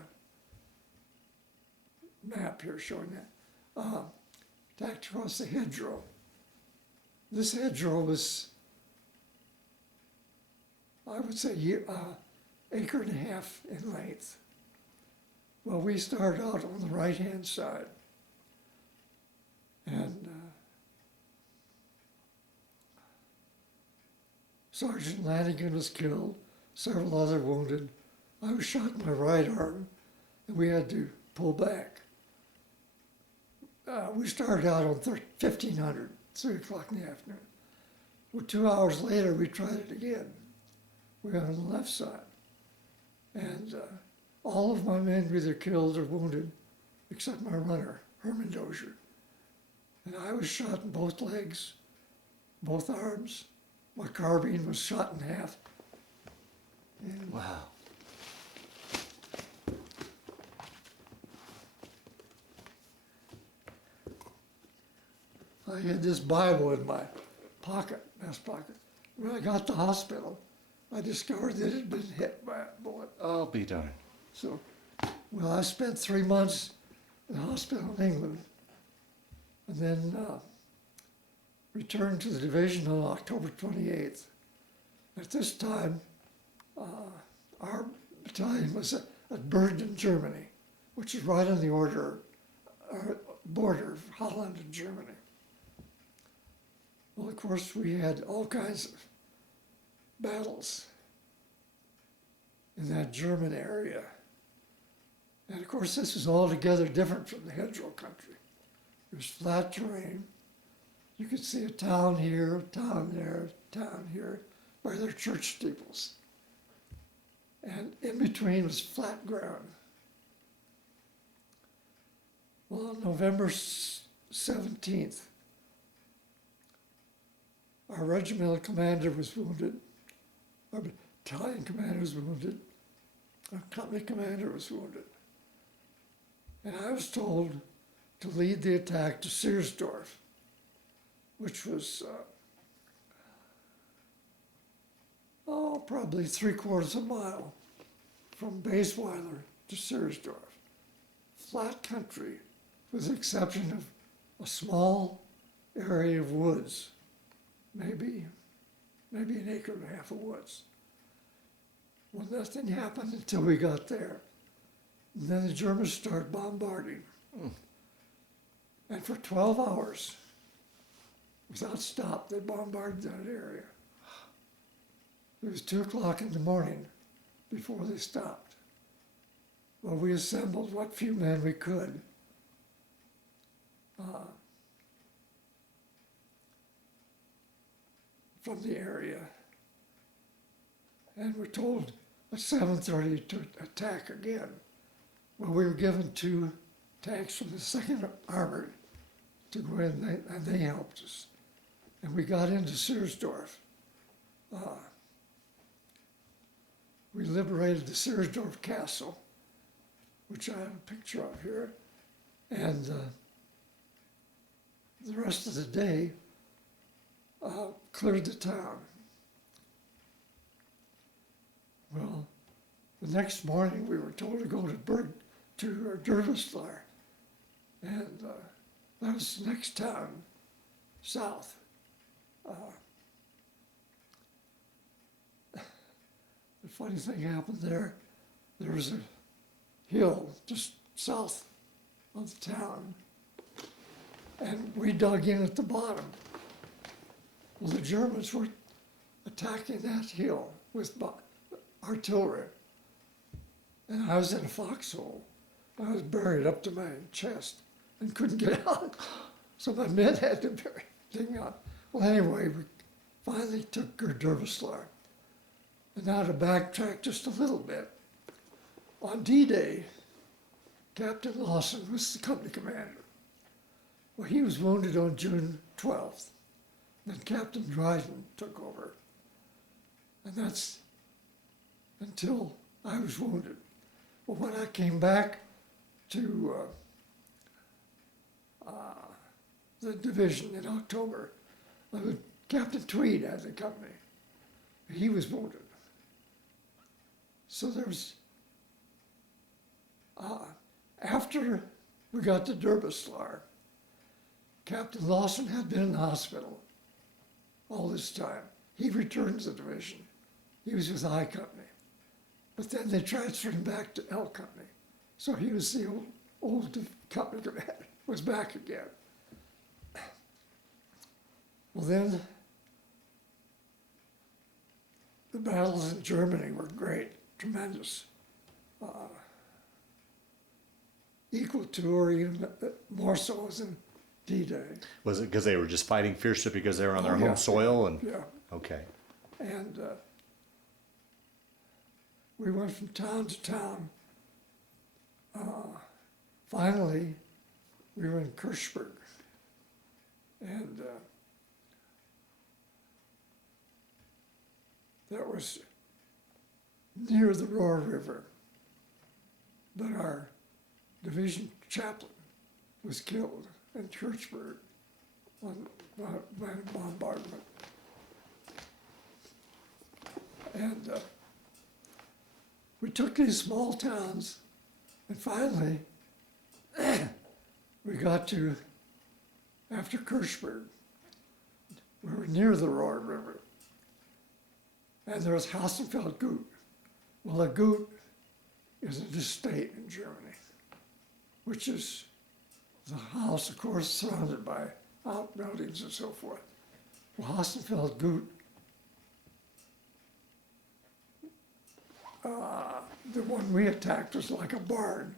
map here showing that. Attacked across the hedgerow. This hedgerow was, I would say, acre and a half in length. Well, we started out on the right-hand side, and Sergeant Lanigan was killed, several other wounded. I was shot in my right arm, and we had to pull back. We started out on 1500, 3 o'clock in the afternoon. Well, 2 hours later, we tried it again. We were on the left side. And all of my men were either killed or wounded, except my runner, Herman Dozier. And I was shot in both legs, both arms. My carbine was shot in half. And Wow. I had this Bible in my pocket, vest pocket. When I got to the hospital, I discovered that it had been hit by a bullet. I'll be darned. So, well, I spent 3 months in the hospital in England, and then returned to the division on October 28th. At this time, our battalion was at Bergen, Germany, which is right on the border of Holland and Germany. Well, of course, we had all kinds of battles in that German area. And of course, this was altogether different from the hedgerow country. It was flat terrain. You could see a town here, a town there, a town here, by their church steeples. And in between was flat ground. Well, on November 17th, our regimental commander was wounded, our battalion commander was wounded, our company commander was wounded. And I was told to lead the attack to Seersdorf, which was, probably 3/4 of a mile from Baysweiler to Seersdorf. Flat country, with the exception of a small area of woods, maybe an acre and a half of woods. Well, nothing happened until we got there. And then the Germans started bombarding. And for 12 hours, without stop, they bombarded that area. It was 2 o'clock in the morning before they stopped. Well, we assembled what few men we could. From the area. And we're told at 7:30 to attack again. Well, we were given 2 tanks from the 2nd Armored to go in, and they helped us. And we got into Seersdorf. We liberated the Seersdorf Castle, which I have a picture of here. And the rest of the day, cleared the town. Well, the next morning we were told to go to Dervislar, and that was the next town south. The funny thing happened there. There was a hill just south of the town, and we dug in at the bottom. Well, the Germans were attacking that hill with artillery. And I was in a foxhole. I was buried up to my chest and couldn't get out. So my men had to dig out. Well, anyway, we finally took Dervislar. And now to backtrack just a little bit. On D-Day, Captain Lawson was the company commander. Well, he was wounded on June 12th. Then Captain Dryden took over. And that's until I was wounded. Well, when I came back to the division in October, Captain Tweed had the company. He was wounded. So there was, after we got to Dervislar, Captain Lawson had been in the hospital all this time. He returned to the division. He was with I Company. But then they transferred him back to L Company. So he was the old company commander, was back again. Well, then the battles in Germany were great, tremendous. Equal to or even more so than D-Day. Was it because they were just fighting fiercely because they were on their yeah. home soil? And Yeah. Okay. And we went from town to town. Finally, we were in Kirchberg. And that was near the Rohr River. But our division chaplain was killed in Kirchberg by a bombardment. And we took these small towns, and finally, we got to, after Kirchberg, we were near the Rohr River, and there was Hassenfeld Gut. Well, a Gut is an estate in Germany, which is the house, of course, surrounded by outbuildings and so forth. Well, Hassenfeld Gut, the one we attacked was like a barn,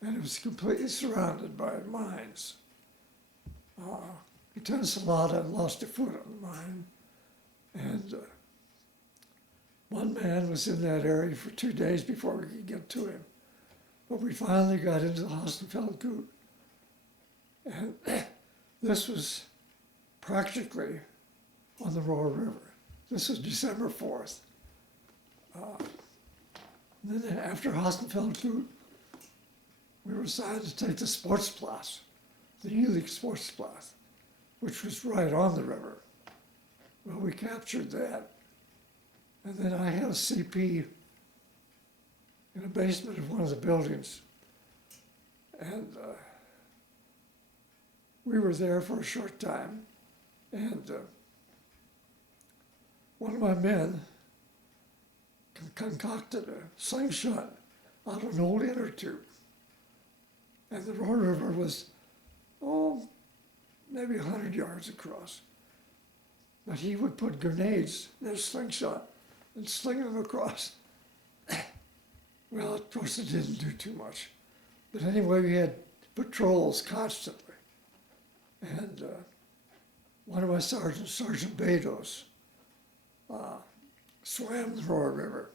and it was completely surrounded by mines. Lieutenant Salata lost a foot on the mine, and one man was in that area for 2 days before we could get to him. But we finally got into the Hassenfeld Gut. And this was practically on the Rohr River. This was December 4th. Then after Hassenfeld Gut, we were assigned to take the Sportsplatz, the Jülich Sportsplatz, which was right on the river. Well, we captured that. And then I had a CP in the basement of one of the buildings. And we were there for a short time. And one of my men concocted a slingshot out of an old inner tube. And the Rohr River was, maybe 100 yards across. But he would put grenades in his slingshot and sling them across. Well, of course, it didn't do too much. But anyway, we had patrols constantly. And one of my sergeants, Sergeant Bedos, swam the Rohr River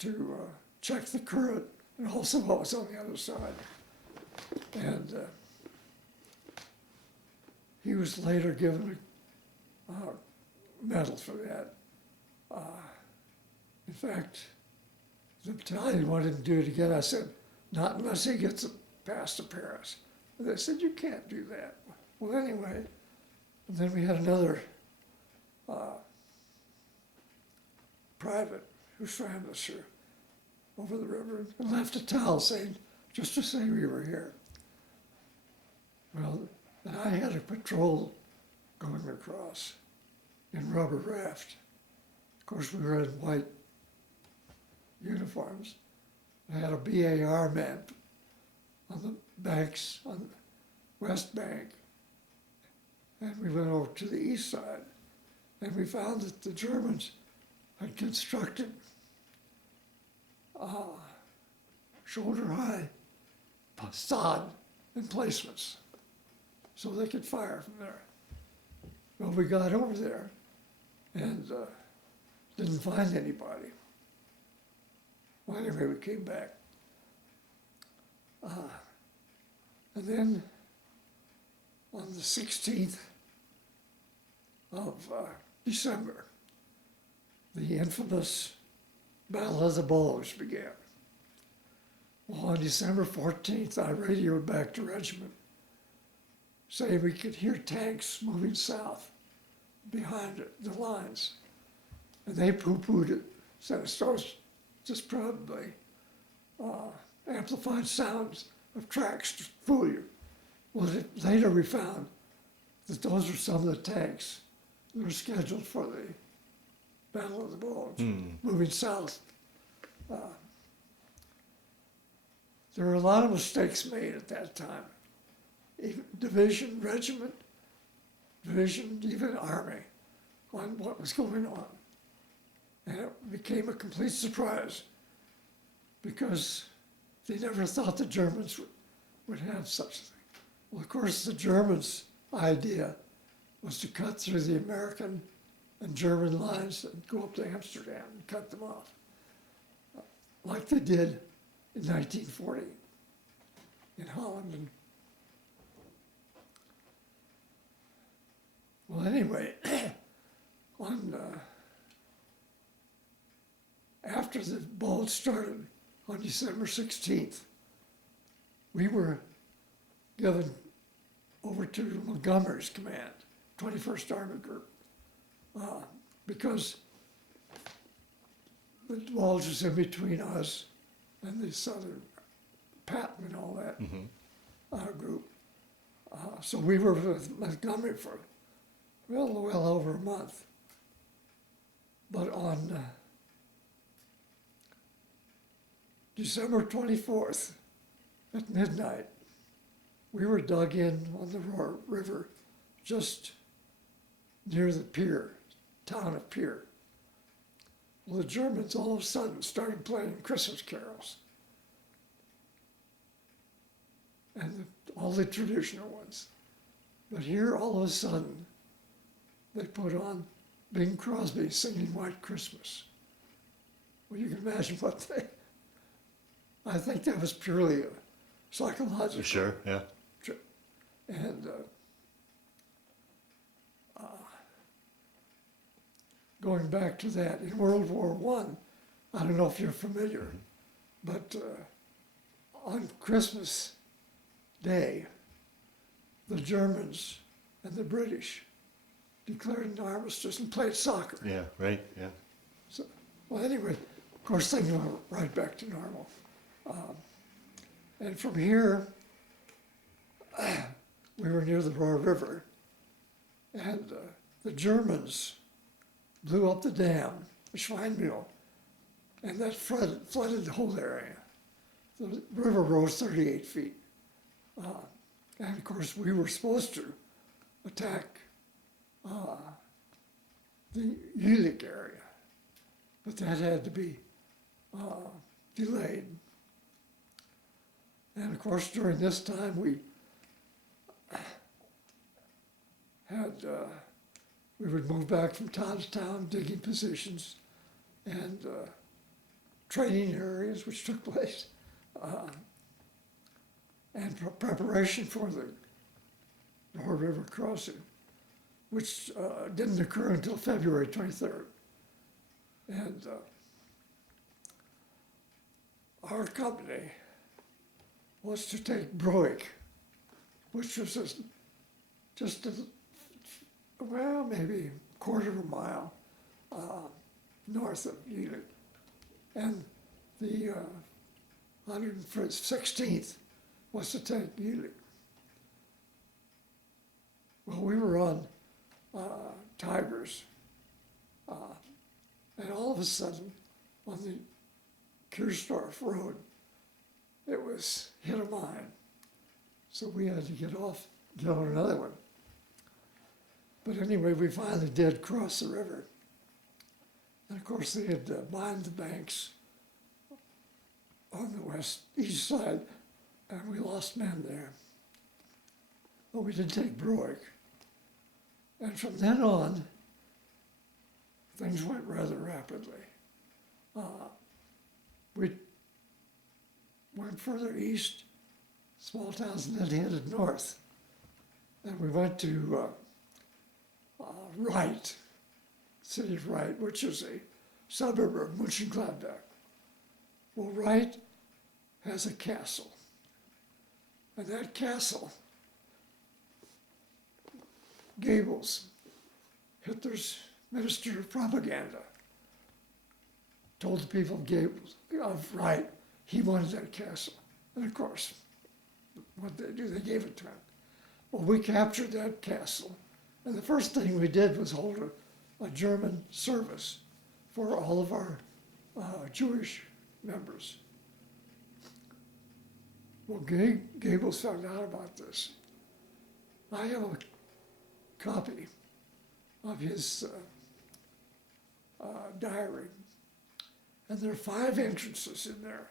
to check the current and also what was on the other side. And he was later given a medal for that. In fact, the battalion wanted to do it again. I said, not unless he gets a pass to Paris. And they said, you can't do that. Well, anyway, and then we had another private who swam us over the river and left a towel saying, just to say we were here. Well, and I had a patrol going across in rubber raft. Of course, we were in white uniforms. I had a BAR map on the banks, on the west bank. And we went over to the east side. And we found that the Germans had constructed shoulder-high sod emplacements so they could fire from there. Well, we got over there and didn't find anybody. Well, anyway, we came back. And then on the 16th of December, the infamous Battle of the Bulge began. Well, on December 14th, I radioed back to regiment saying we could hear tanks moving south behind the lines. And they poo-pooed it, said it's just probably amplified sounds of tracks to fool you. Well, later we found that those were some of the tanks that were scheduled for the Battle of the Bulge, moving south. There were a lot of mistakes made at that time. Even division, regiment, division, even army, on what was going on. And it became a complete surprise because they never thought the Germans would have such a thing. Well, of course, the Germans' idea was to cut through the American and German lines and go up to Amsterdam and cut them off, like they did in 1940 in Holland. And well, anyway, after the Bulge started on December 16th, we were given over to Montgomery's command, 21st Army Group, because the Bulge was in between us and the southern Patton and all that group. So we were with Montgomery for well over a month. But on December 24th at midnight, we were dug in on the Roar River just near the pier, town of Pier. Well, the Germans all of a sudden started playing Christmas carols. And all the traditional ones. But here, all of a sudden, they put on Bing Crosby singing White Christmas. Well, you can imagine what they, I think that was purely a psychological. Sure, yeah. And going back to that, in World War I don't know if you're familiar, but on Christmas Day, the Germans and the British declared an armistice and played soccer. Yeah, right, yeah. So, well, anyway, of course, things went right back to normal. And from here, we were near the Roar River, and the Germans blew up the dam, the Schweinmill, and that flooded the whole area. The river rose 38 feet. And of course, we were supposed to attack the Jülich area, but that had to be delayed. And of course, during this time, we would move back from town to town, digging positions and training areas, which took place, and preparation for the Roar River crossing, which didn't occur until February 23rd. And our company was to take Broik, which was just well, maybe a quarter of a mile north of Jülich. And the 116th was to take Jülich. Well, we were on Tigers, and all of a sudden, on the Kiersdorf Road, it was hit a mine. So we had to get off, get on another one. But anyway, we finally did cross the river. And of course, they had mined the banks on the east side, and we lost men there. But we did take Broik. And from then on, things went rather rapidly. We went further east, small towns, and then headed north. And we went to Wright, city of Wright, which is a suburb of Mönchengladbach. Well, Wright has a castle. And that castle, Goebbels, Hitler's minister of propaganda, told the people of Wright he wanted that castle. And of course, what they do, they gave it to him. Well, we captured that castle, and the first thing we did was hold a German service for all of our Jewish members. Well, Goebbels found out about this. I have a copy of his diary, and there are 5 entrances in there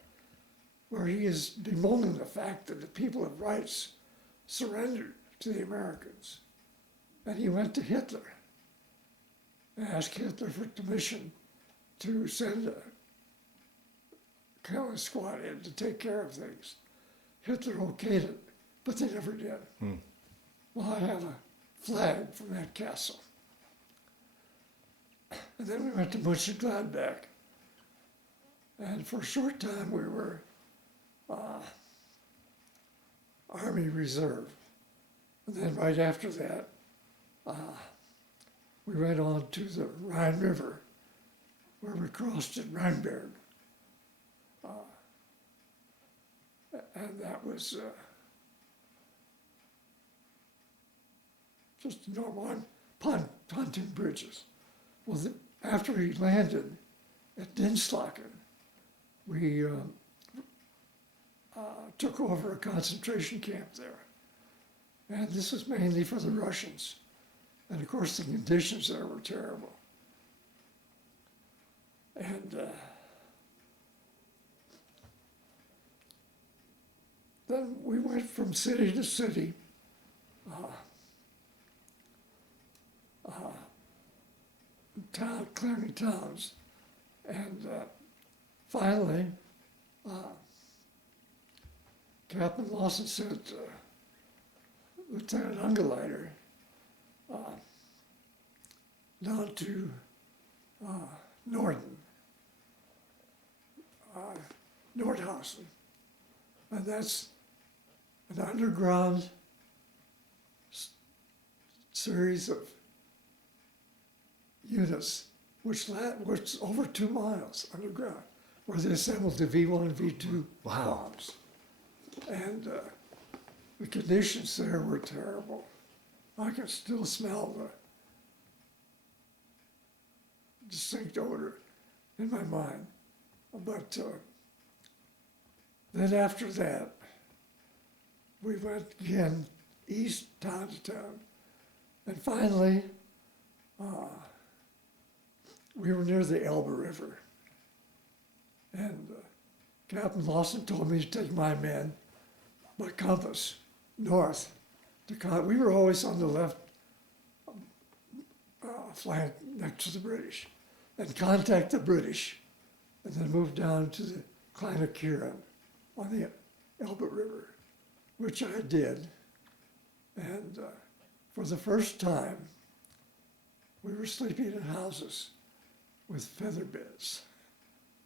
where he is bemoaning the fact that the people of Wright surrendered to the Americans. And he went to Hitler and asked Hitler for permission to send a killing squad in to take care of things. Hitler okayed it, but they never did. Well, I have a flag from that castle. And then we went to Mönchengladbach. And for a short time, we were Army Reserve. And then right after that, we went on to the Rhine River, where we crossed at Rheinberg. And that was just normal pontoon bridges. Well, after he landed at Dinslaken, we took over a concentration camp there. And this was mainly for the Russians. And of course, the conditions there were terrible. And then we went from city to city, clearing towns. And finally, Captain Lawson said, Lieutenant Ungeleiter, down to Norden, Nordhausen, and that's an underground series of units which over 2 miles underground, where they assembled the V1 and V2 bombs. And the conditions there were terrible. I can still smell the distinct odor in my mind. But then after that, we went again east, town to town. And finally, we were near the Elbe River. And Captain Lawson told me to take my men by compass north. We were always on the left flank next to the British, and contact the British, and then move down to the Kleine Kieren on the Elbe River, which I did. And for the first time, we were sleeping in houses with feather beds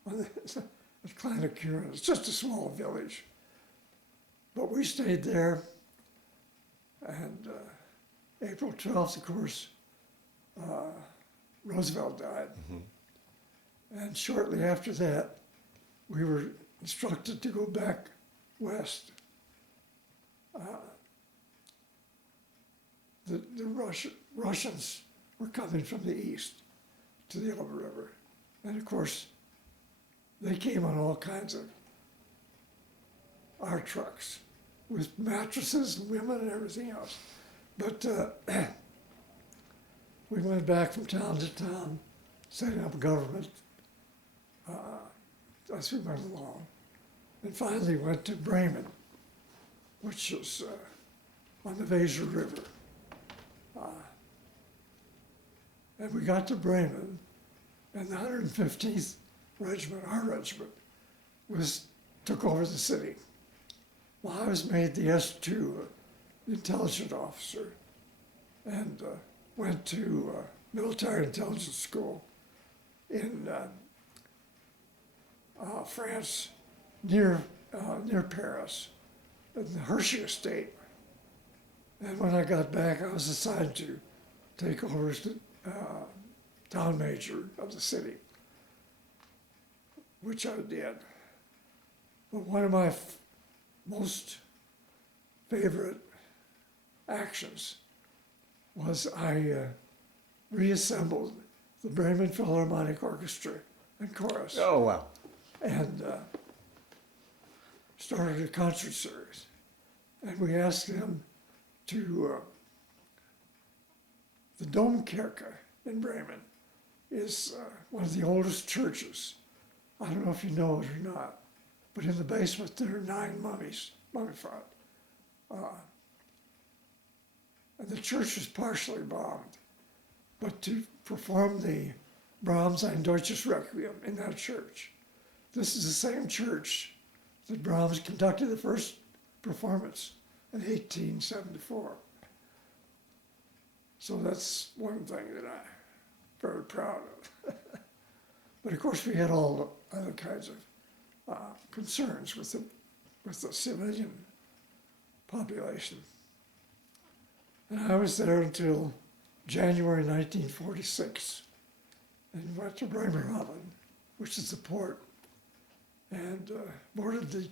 at Kleine Kieren. It's just a small village. But we stayed there, and April 12th, of course, Roosevelt died. Mm-hmm. And shortly after that, we were instructed to go back west. The Russians were coming from the east to the Elbe River. And of course, they came on all kinds of our trucks with mattresses and women and everything else. But we went back from town to town, setting up government as we went along. And finally went to Bremen, which is on the Weser River. And we got to Bremen, and the 115th Regiment, our regiment, took over the city. Well, I was made the S2 intelligence officer, and went to military intelligence school in France, near Paris, in the Hershey estate. And when I got back, I was assigned to take over as the town major of the city, which I did. But one of my most favorite actions was I reassembled the Bremen Philharmonic Orchestra and Chorus. Oh, wow. And started a concert series. And we asked them to, the Domkirche in Bremen is one of the oldest churches. I don't know if you know it or not, but in the basement there are 9 mummies, mummified. And the church was partially bombed. But to perform the Brahms Ein Deutsches Requiem in that church, this is the same church that Brahms conducted the first performance in 1874. So that's one thing that I'm very proud of. But of course we had all other kinds of concerns with the civilian population. And I was there until January 1946, and went to Bremerhaven, which is the port, and boarded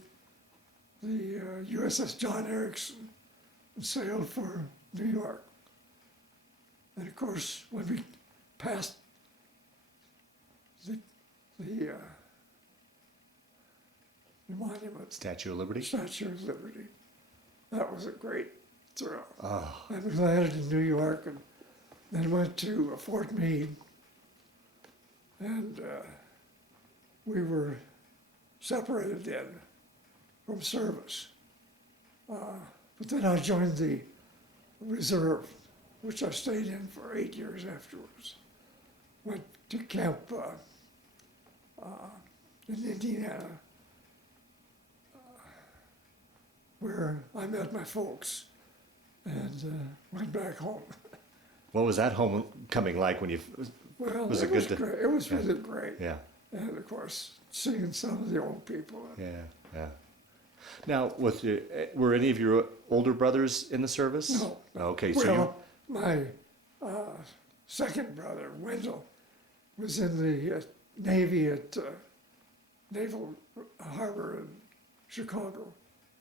the USS John Erickson and sailed for New York. And of course, when we passed the monument, Statue of Liberty? Statue of Liberty, that was a great And we landed in New York and then went to Fort Meade. And we were separated then from service. But then I joined the reserve, which I stayed in for 8 years afterwards. Went to camp in Indiana, where I met my folks and went back home. What was that homecoming like when you? Well, Was it it was good to- great. It was really great. Yeah, And of course, seeing some of the old people. yeah. Now, were any of your older brothers in the service? No. Okay, so Well, my second brother, Wendell, was in the Navy at Naval Harbor in Chicago,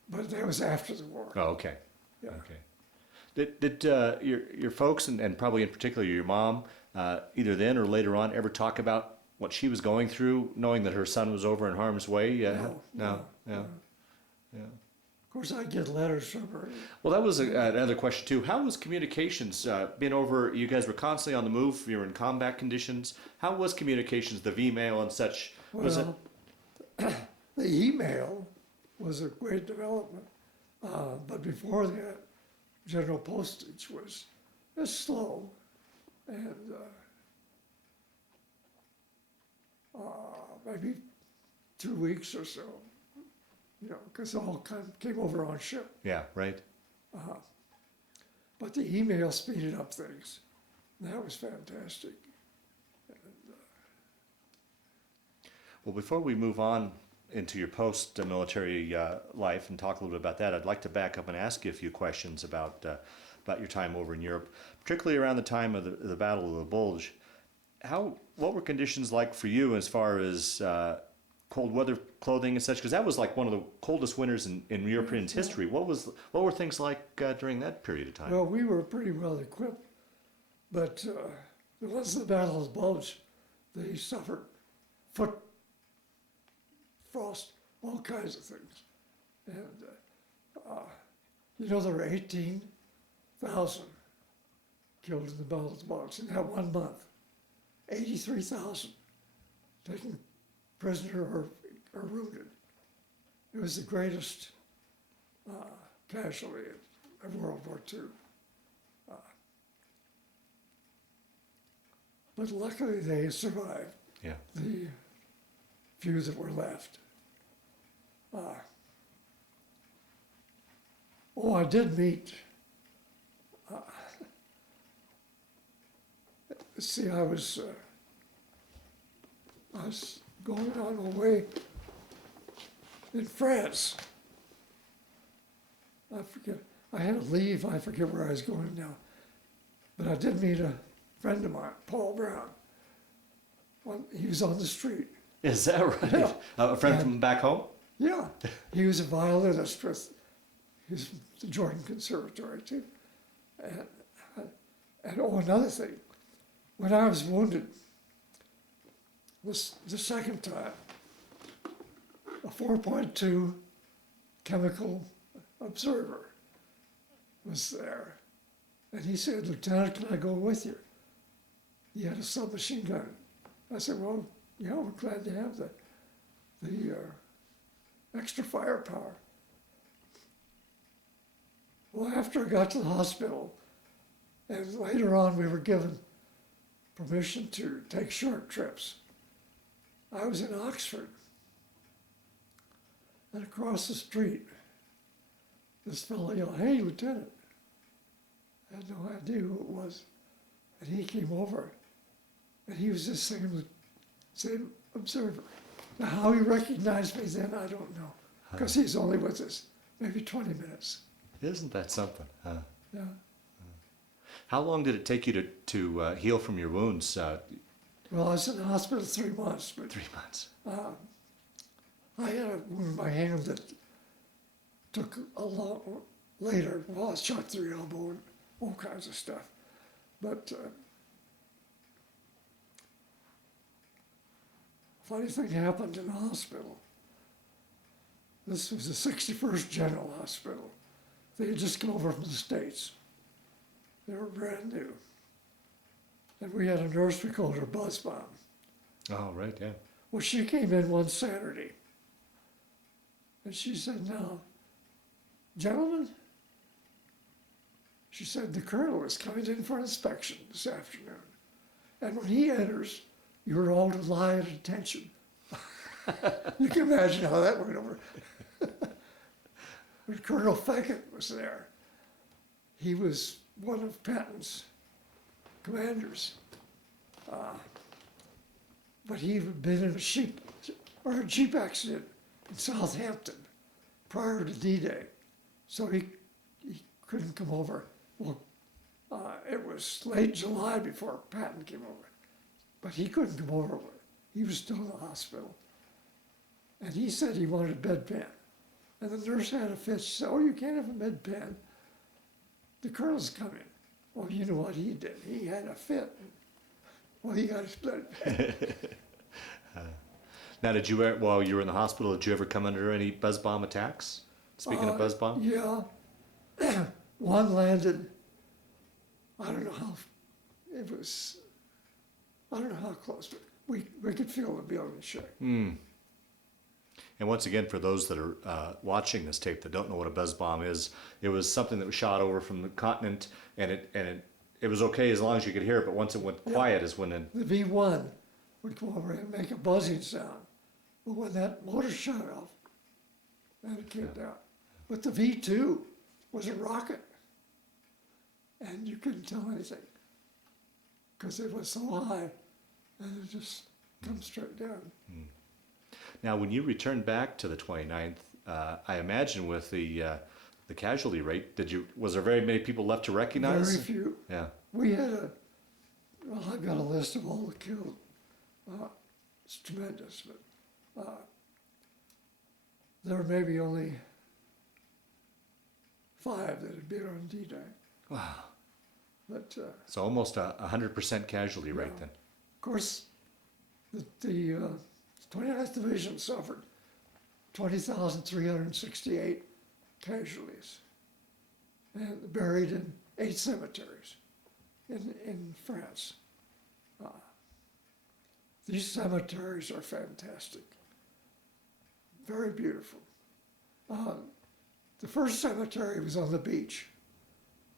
but that was after the war. Oh, okay. Yeah. Okay. Did your folks and probably in particular your mom, either then or later on, ever talk about what she was going through, knowing that her son was over in harm's way? No. Yeah. Of course, I get letters from her. Well, that was another question too. How was communications? Being over, you guys were constantly on the move. You were in combat conditions. How was communications? The V-mail and such. Was it? Well, the email was a great development, but before that, general postage was slow, and maybe 2 weeks or so, because it all kind of came over on ship. Yeah. Right. But the email speeded up things. That was fantastic. Well, before we move on into your post-military life and talk a little bit about that, I'd like to back up and ask you a few questions about your time over in Europe, particularly around the time of the Battle of the Bulge. What were conditions like for you as far as cold weather clothing and such? Because that was like one of the coldest winters in European history. What were things like during that period of time? Well, we were pretty well equipped, but the ones in the Battle of the Bulge, they suffered foot frost, all kinds of things. And, there were 18,000 killed in the Battle of the Bulge in that 1 month. 83,000 taken prisoner or wounded. It was the greatest casualty of World War II. But luckily they survived. Yeah. The few that were left. I did meet. I was going on my way in France. I forget. I had to leave. I forget where I was going now. But I did meet a friend of mine, Paul Brown. He was on the street. Is that right? Yeah. A friend from back home? Yeah, he was a violinist with the Jordan Conservatory too. And another thing, when I was wounded, was the second time, a 4.2 chemical observer was there, and he said, "Lieutenant, can I go with you?" He had a submachine gun. I said, "Well, yeah, we're glad to have the extra firepower." Well, after I got to the hospital, and later on we were given permission to take short trips, I was in Oxford, and across the street, this fellow yelled, "Hey, Lieutenant." I had no idea who it was. And he came over, and he was the same observer. Now, how he recognized me then, I don't know, because he's only with us maybe 20 minutes. Isn't that something? Huh? Yeah. How long did it take you to heal from your wounds? Well, I was in the hospital 3 months, but 3 months. I had a wound in my hand that took a long later. Well, I was shot through the elbow and all kinds of stuff. But funny thing happened in the hospital. This was the 61st General Hospital. They had just come over from the States. They were brand new. And we had a nurse, we called her Buzz Bomb. Oh, right, yeah. Well, she came in one Saturday, and she said, "Now, gentlemen," she said, "the colonel is coming in for inspection this afternoon. And when he enters, you're all to lie at attention." You can imagine how that went over. When Colonel Fickett was there, he was one of Patton's commanders. But he had been in a jeep accident in Southampton prior to D-Day, so he couldn't come over. Well, it was late July before Patton came over, but he couldn't come over. He was still in the hospital, and he said he wanted a bedpan, and the nurse had a fit. She said, "Oh, you can't have a bedpan. The colonel's coming." Well, you know what he did? He had a fit. Well, he got his bedpan. Now, did you, while you were in the hospital, did you ever come under any buzz bomb attacks? Speaking of buzz bomb? Yeah. One landed, I don't know how, it was, I don't know how close, but we could feel the building shake. And once again, for those that are watching this tape that don't know what a buzz bomb is, it was something that was shot over from the continent, and it was okay as long as you could hear it, but once it went quiet is when it... The V1 would come over and make a buzzing sound. But when that motor shut off, then it came down. But the V2 was a rocket, and you couldn't tell anything because it was so high, and it just comes straight down. Now, when you returned back to the 29th, I imagine with the casualty rate, was there very many people left to recognize? Very few. Yeah. We had I've got a list of all the killed. It's tremendous, but there were maybe only 5 that had been on D-Day. Wow. But So almost a 100% casualty rate then. of course, the 29th Division suffered 20,368 casualties and buried in 8 cemeteries in France. These cemeteries are fantastic, very beautiful. The first cemetery was on the beach.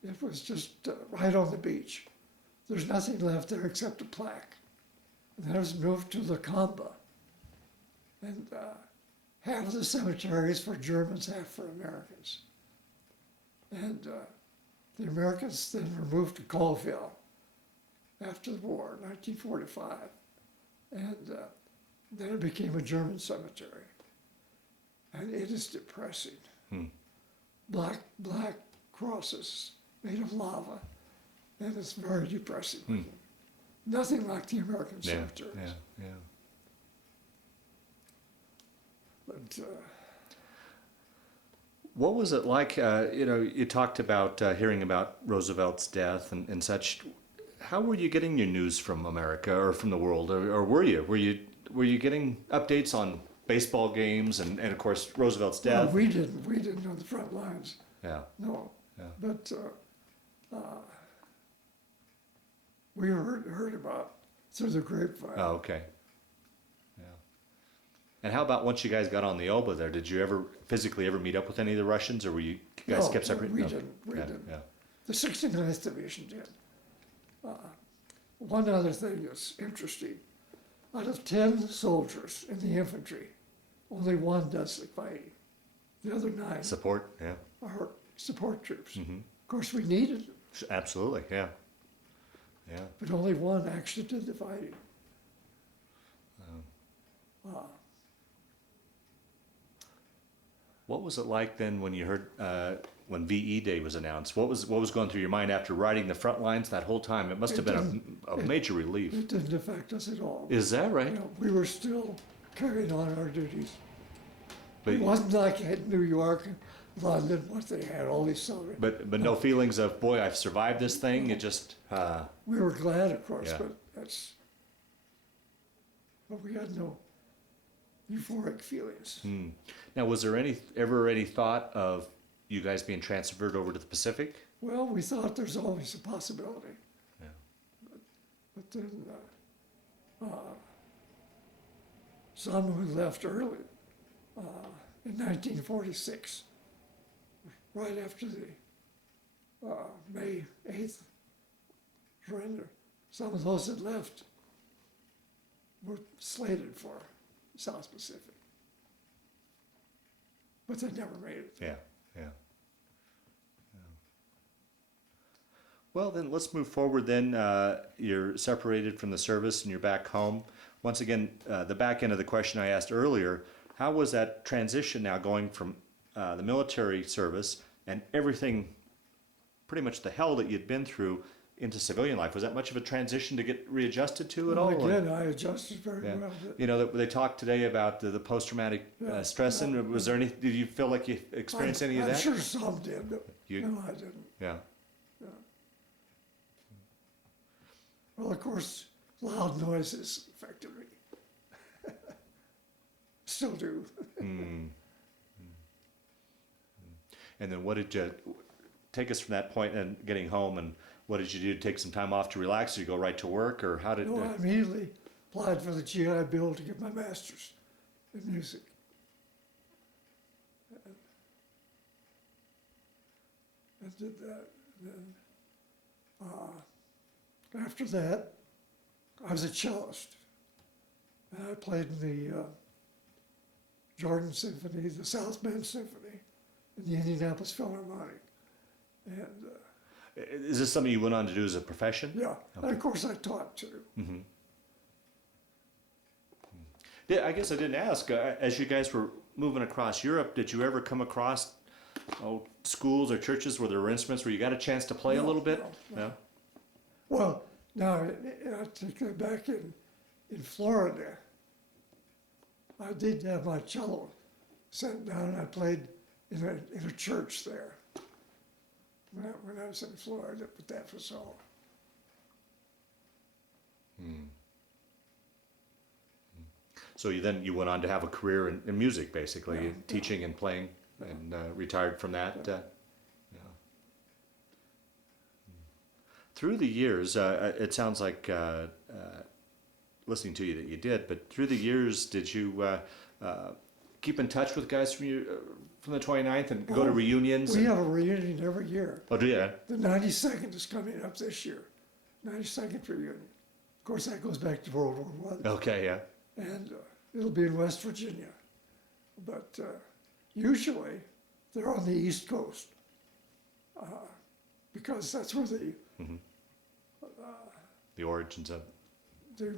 It was just right on the beach. There's nothing left there except a plaque. And then it was moved to La Camba. And half of the cemetery is for Germans, half for Americans. And the Americans then were moved to Colville after the war, 1945. And then it became a German cemetery. And it is depressing. Black crosses made of lava, and it's very depressing. Nothing like the American cemeteries. Yeah. But What was it like? You talked about hearing about Roosevelt's death and such. How were you getting your news from America or from the world, or were you? Were you getting updates on baseball games and of course Roosevelt's death? well, we didn't on the front lines. Yeah. No. Yeah. But we heard about through the grapevine. Oh, okay. Yeah. And how about once you guys got on the Elbe there? Did you ever physically meet up with any of the Russians, or were you guys kept separate? We didn't. We Yeah, didn't. yeah. The 69th Division did. One other thing that's interesting, out of 10 soldiers in the infantry, only 1 does the fighting. The other 9 Support, yeah. are support troops. Mm-hmm. Of course, we needed them, Absolutely, yeah. Yeah. but only 1 actually did the fighting. What was it like then when you heard when VE Day was announced? What was going through your mind after riding the front lines that whole time? It must have been a major relief. It didn't affect us at all. Is that right? You know, we were still carrying on our duties. But It wasn't like in New York and London, what they had, all these soldiers. but no feelings of, boy, I've survived this thing. It just We were glad, of course, Yeah. but we had no euphoric feelings. Now, was there ever any thought of you guys being transferred over to the Pacific? Well, we thought there's always a possibility. Yeah. But then some who left early in 1946, right after the May 8th surrender, some of those that left were slated for South Pacific. But they never made it. Yeah, yeah. Well, then let's move forward then. You're separated from the service and you're back home. Once again, the back end of the question I asked earlier, how was that transition now going from the military service and everything, pretty much the hell that you'd been through, into civilian life? Was that much of a transition to get readjusted to at all? Again, I adjusted very Yeah. well. You know, they talked today about the post-traumatic stress, and was there any, did you feel like you experienced any of I'm that? sure some did, but You- no, I didn't. Yeah. Well, of course, loud noises affected me. Still do. Mm. And then what did you, take us from that point and getting home, and what did you do to take some time off to relax? Did you go right to work, or how did? No, I immediately applied for the GI Bill to get my master's in music. I did that. And then, after that, I was a cellist. And I played in the Jordan Symphony, the South Bend Symphony, and the Indianapolis Philharmonic. And Is this something you went on to do as a profession? yeah, Okay. and of course I taught too. Mm-hmm. Yeah, I guess I didn't ask. As you guys were moving across Europe, did you ever come across schools or churches where there were instruments where you got a chance to play a No, little bit? no. Well, now I take that back in Florida. I did have my cello sent down, and I played in a church there when I was in Florida, but that was all. So you went on to have a career in music, basically, Yeah, teaching and playing, and retired from that. Yeah. Through the years, it sounds like listening to you that you did, but through the years, did you keep in touch with guys from the 29th and go to reunions? We have a reunion every year. Oh, do you? The 92nd is coming up this year, 92nd reunion. Of course, that goes back to World War I. Okay, yeah. And it'll be in West Virginia. But usually they're on the East Coast because that's where The origins of. the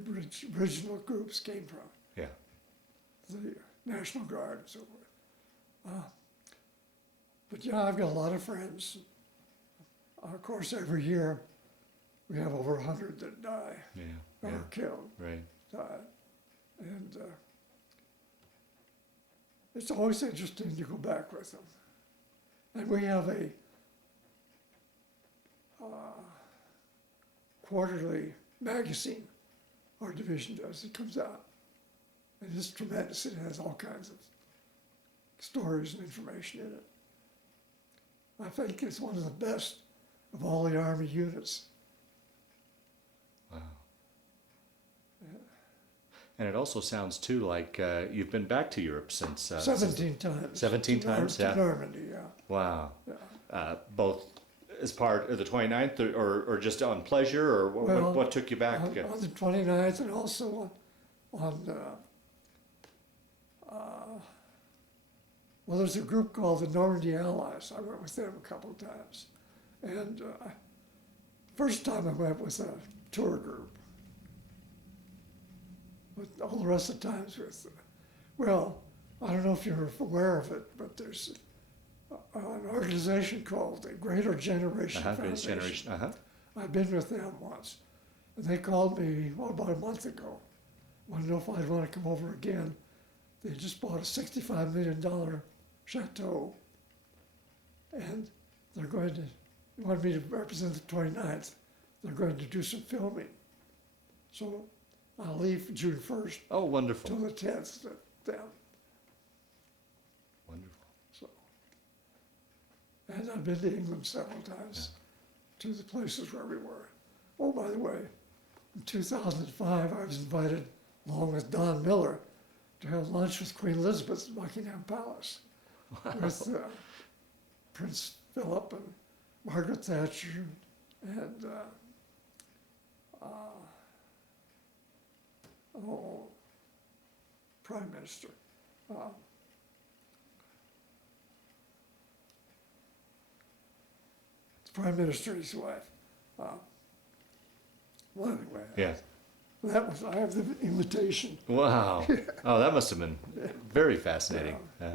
original groups came from, Yeah. the National Guard and so forth. But yeah, I've got a lot of friends. Of course, every year we have over 100 that die Yeah. or Yeah. are killed, Right. died. And it's always interesting to go back with them. And we have a quarterly magazine our division does. It comes out. And it's tremendous. It has all kinds of stories and information in it. I think it's one of the best of all the Army units. Wow. And it also sounds too like you've been back to Europe since 17 times. 17 times, to yeah. Normandy, yeah. Wow. Yeah. Both as part of the 29th or just on pleasure, or Well, what took you back? On the 29th, and also well, there's a group called the Normandy Allies. I went with them a couple of times. And first time I went with a tour group. But all the rest of the times with, well, I don't know if you're aware of it, but there's an organization called the Greater Generation Foundation. Greatest Generation. I've been with them once. And they called me, about a month ago. Wanted to know if I'd want to come over again. They just bought a $65 million chateau. And they're going to, they wanted me to represent the 29th. They're going to do some filming. So I'll leave June 1st Oh, wonderful. till the 10th with them. Wonderful. So And I've been to England several times, to the places where we were. Oh, by the way, in 2005, I was invited, along with Don Miller, to have lunch with Queen Elizabeth at Buckingham Palace, with Prince Philip and Margaret Thatcher and Prime Minister. The Prime Minister and his wife. Well, anyway, Yeah. that was, I have the invitation. Wow. Oh, that must have been very fascinating. Yeah.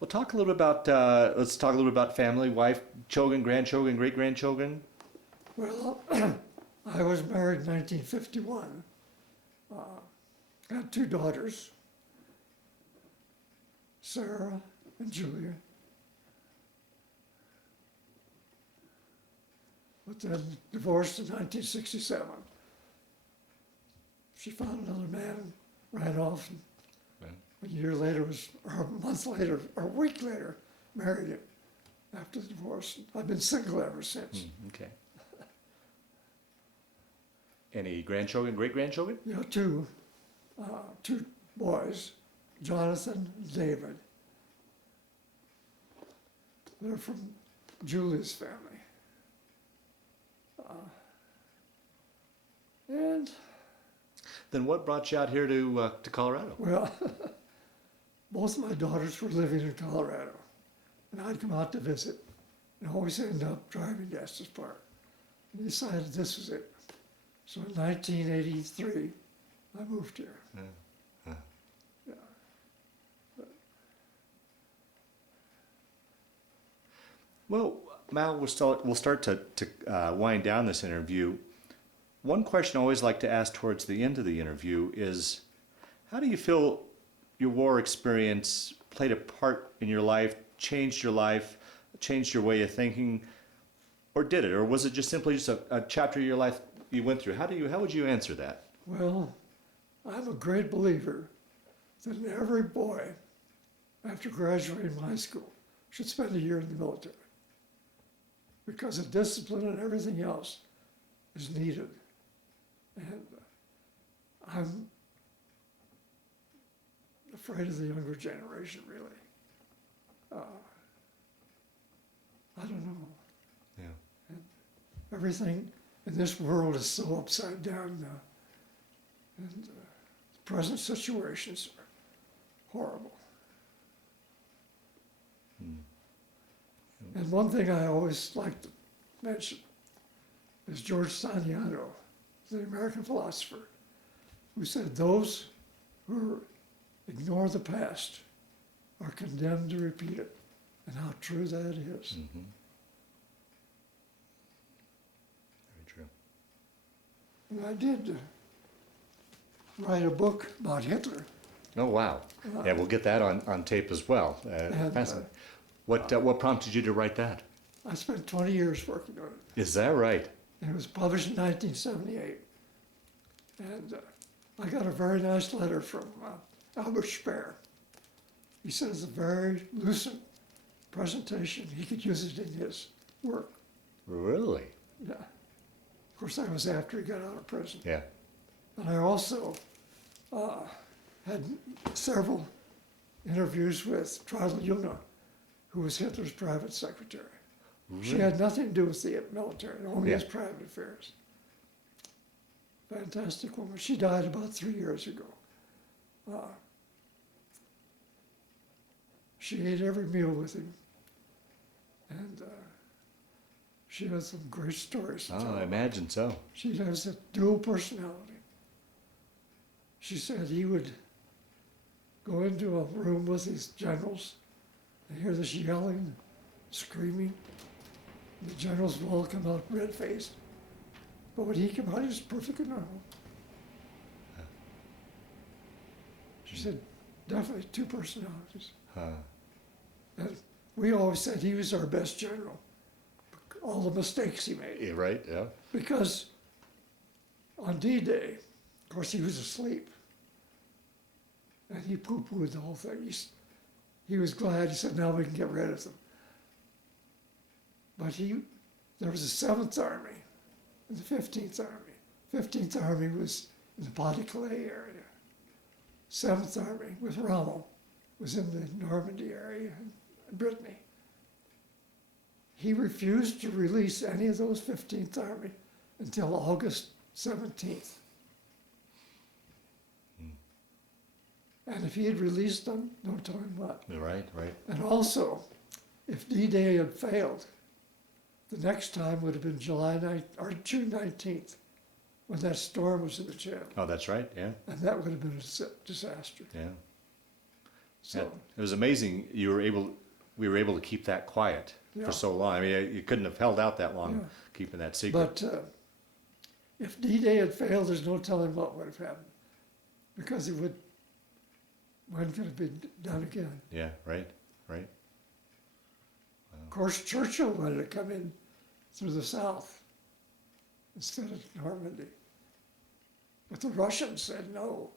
Well, talk a little bit about, let's talk a little bit about family, wife, children, grandchildren, great-grandchildren. Well, I was married in 1951. Had two daughters, Sarah and Julia. But then divorced in 1967. She found another man and ran off. And a year later or a month later, or a week later, married him after the divorce. I've been single ever since. Okay. Any grandchildren, great-grandchildren? You know, two boys, Jonathan and David. They're from Julia's family. And Then what brought you out here to Colorado? well, both of my daughters were living in Colorado, and I'd come out to visit, and always end up driving to Estes Park. And decided this was it. So in 1983, I moved here. Yeah. Well, Mal, we'll start to wind down this interview. One question I always like to ask towards the end of the interview is, how do you feel your war experience played a part in your life, changed your way of thinking, or did it? Or was it just simply just a chapter of your life you went through? How would you answer that? Well, I'm a great believer that every boy, after graduating high school, should spend a year in the military. Because the discipline and everything else is needed. And I'm afraid of the younger generation, really. I don't know. Yeah. And everything in this world is so upside down now. And the present situations are horrible. And one thing I always like to mention is George Saniano, the American philosopher, who said those who ignore the past are condemned to repeat it, and how true that is. Mm-hmm. Very true. And I did write a book about Hitler. Oh, wow. Yeah, we'll get that on tape as well. Fascinating. What prompted you to write that? I spent 20 years working on it. Is that right? And it was published in 1978. And I got a very nice letter from Albert Speer. He said it's a very lucid presentation. He could use it in his work. Really? Yeah. Of course, that was after he got out of prison. Yeah. And I also had several interviews with Traudl Juna, who was Hitler's private secretary. Really? She had nothing to do with the military, only Yeah. his private affairs. Fantastic woman. She died about 3 years ago. She ate every meal with him. And she has some great stories to tell. Oh, I imagine so. She has a dual personality. She said he would go into a room with his generals and hear this yelling, screaming. The generals would all come out red-faced. But when he came out, he was perfectly normal. She said, definitely two personalities. And we always said he was our best general. All the mistakes he made. Yeah, right, yeah. Because on D-Day, of course, he was asleep. And he poo-pooed the whole thing. he was glad. He said, now we can get rid of them. But there was a 7th Army and the 15th Army. 15th Army was in the Pas-de-Calais area. 7th Army with Rommel was in the Normandy area in Brittany. He refused to release any of those 15th Army until August 17th. And if he had released them, no telling what. Right, right. And also, if D-Day had failed, the next time would have been June 19th, when that storm was in the channel. Oh, that's right, yeah. And that would have been a disaster. Yeah. So, Yeah. It was amazing we were able to keep that quiet Yeah. for so long. I mean, you couldn't have held out that long Yeah. keeping that secret. but if D-Day had failed, there's no telling what would have happened, because when could it have been done again? Yeah, right, right. Of course, Churchill wanted to come in through the south instead of Normandy. But the Russians said no.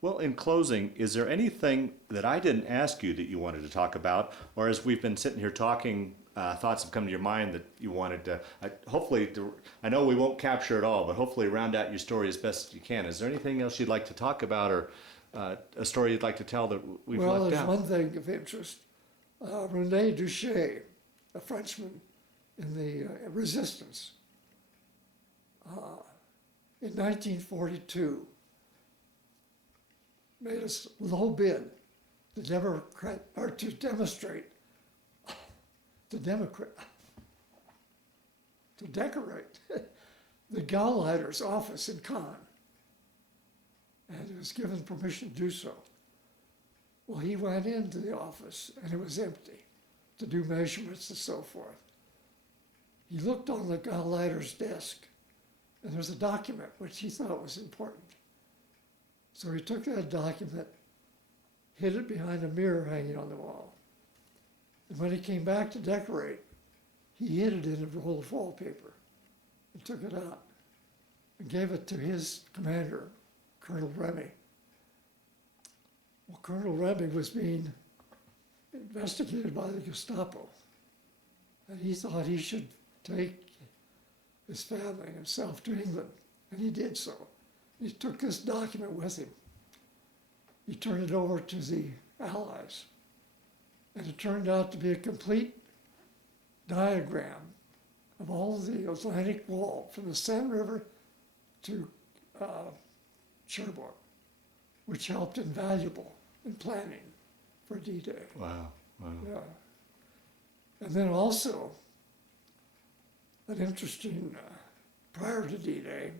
Well, in closing, is there anything that I didn't ask you that you wanted to talk about, or as we've been sitting here talking, thoughts have come to your mind that you wanted to, I know we won't capture it all, but hopefully round out your story as best you can. Is there anything else you'd like to talk about, or a story you'd like to tell that we've Well, left there's out? one thing of interest. René Duché, a Frenchman in the resistance, in 1942, made a low bid to decorate the Gauleiter's office in Cannes, and he was given permission to do so. Well, he went into the office and it was empty to do measurements and so forth. He looked on the Gauleiter's desk and there was a document which he thought was important. So he took that document, hid it behind a mirror hanging on the wall. And when he came back to decorate, he hid it in a roll of wallpaper and took it out and gave it to his commander, Colonel Remy. Well, Colonel Remy was being investigated by the Gestapo, and he thought he should take his family and himself to England, and he did so. He took this document with him. He turned it over to the Allies, and it turned out to be a complete diagram of all the Atlantic wall from the Seine River to Cherbourg, which helped invaluable in planning for D-Day. Wow, wow. Yeah. And then also, an interesting, prior to D-Day,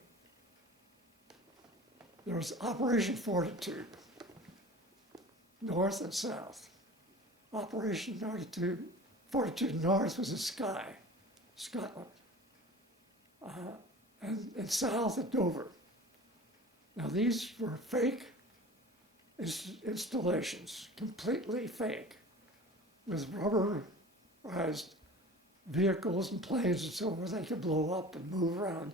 there was Operation Fortitude, north and south. Operation Fortitude North was in Scotland, and south at Dover. Now these were fake installations, completely fake, with rubberized vehicles and planes and so forth. They could blow up and move around.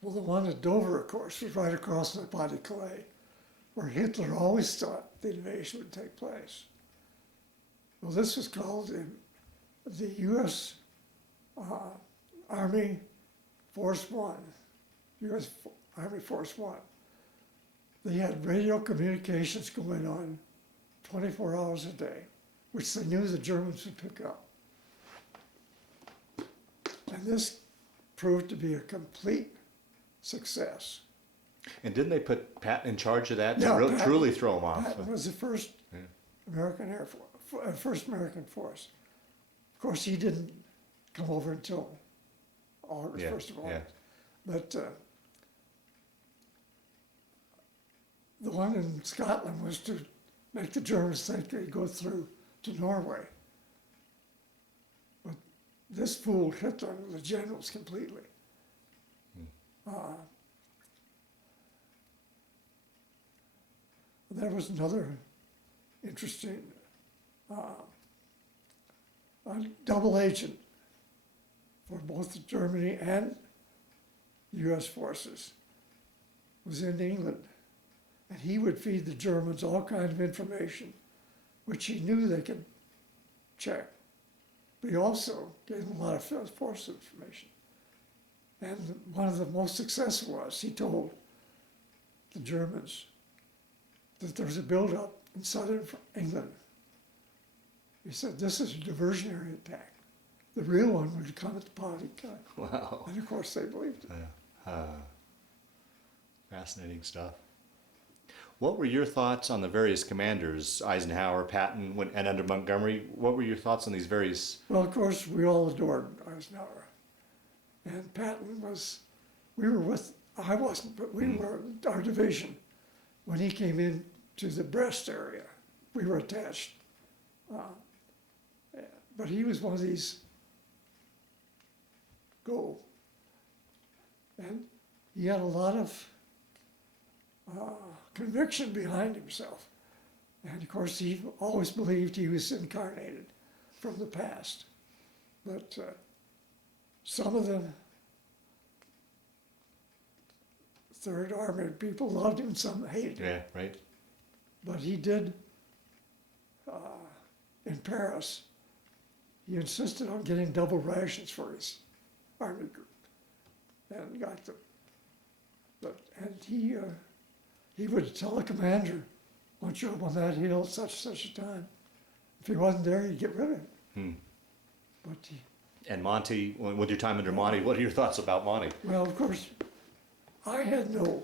Well, the one at Dover, of course, was right across the Pas-de-Calais, where Hitler always thought the invasion would take place. Well, this was called the U.S. Army Force One, U.S. Army Force One. They had radio communications going on 24 hours a day, which they knew the Germans would pick up. And this proved to be a complete success. And didn't they put Patton in charge of that to Yeah, really, Patton- truly throw them off? Patton was the first American Air Force, first American force. Of course, he didn't come over until August, Yeah, 1st of August. yeah. But the one in Scotland was to make the Germans think they'd go through to Norway. But this fooled Hitler and the generals completely. There was another interesting double agent for both Germany and U.S. forces. was in England, and he would feed the Germans all kind of information, which he knew they could check. But he also gave them a lot of force information. And one of the most successful was he told the Germans that there was a buildup in southern England. He said, this is a diversionary attack. The real one would come at the party time. Wow. And of course they believed it. Fascinating stuff. What were your thoughts on the various commanders, Eisenhower, Patton, and under Montgomery? What were your thoughts on these various? Well, of course, we all adored Eisenhower. And Patton was, we were with, I wasn't, but we were, our division, when he came in to the Brest area, we were attached. But he was one of these and he had a lot of conviction behind himself. And of course, he always believed he was incarnated from the past. But some of the Third Army people loved him, some hated him. Yeah, right. But he did, in Paris, he insisted on getting double rations for his army group, and got them. And he would tell the commander, "I want you up on that hill at such and such a time." If he wasn't there, he'd get rid of him. But And Monty, with your time under Monty, what are your thoughts about Monty? well, of course, I had no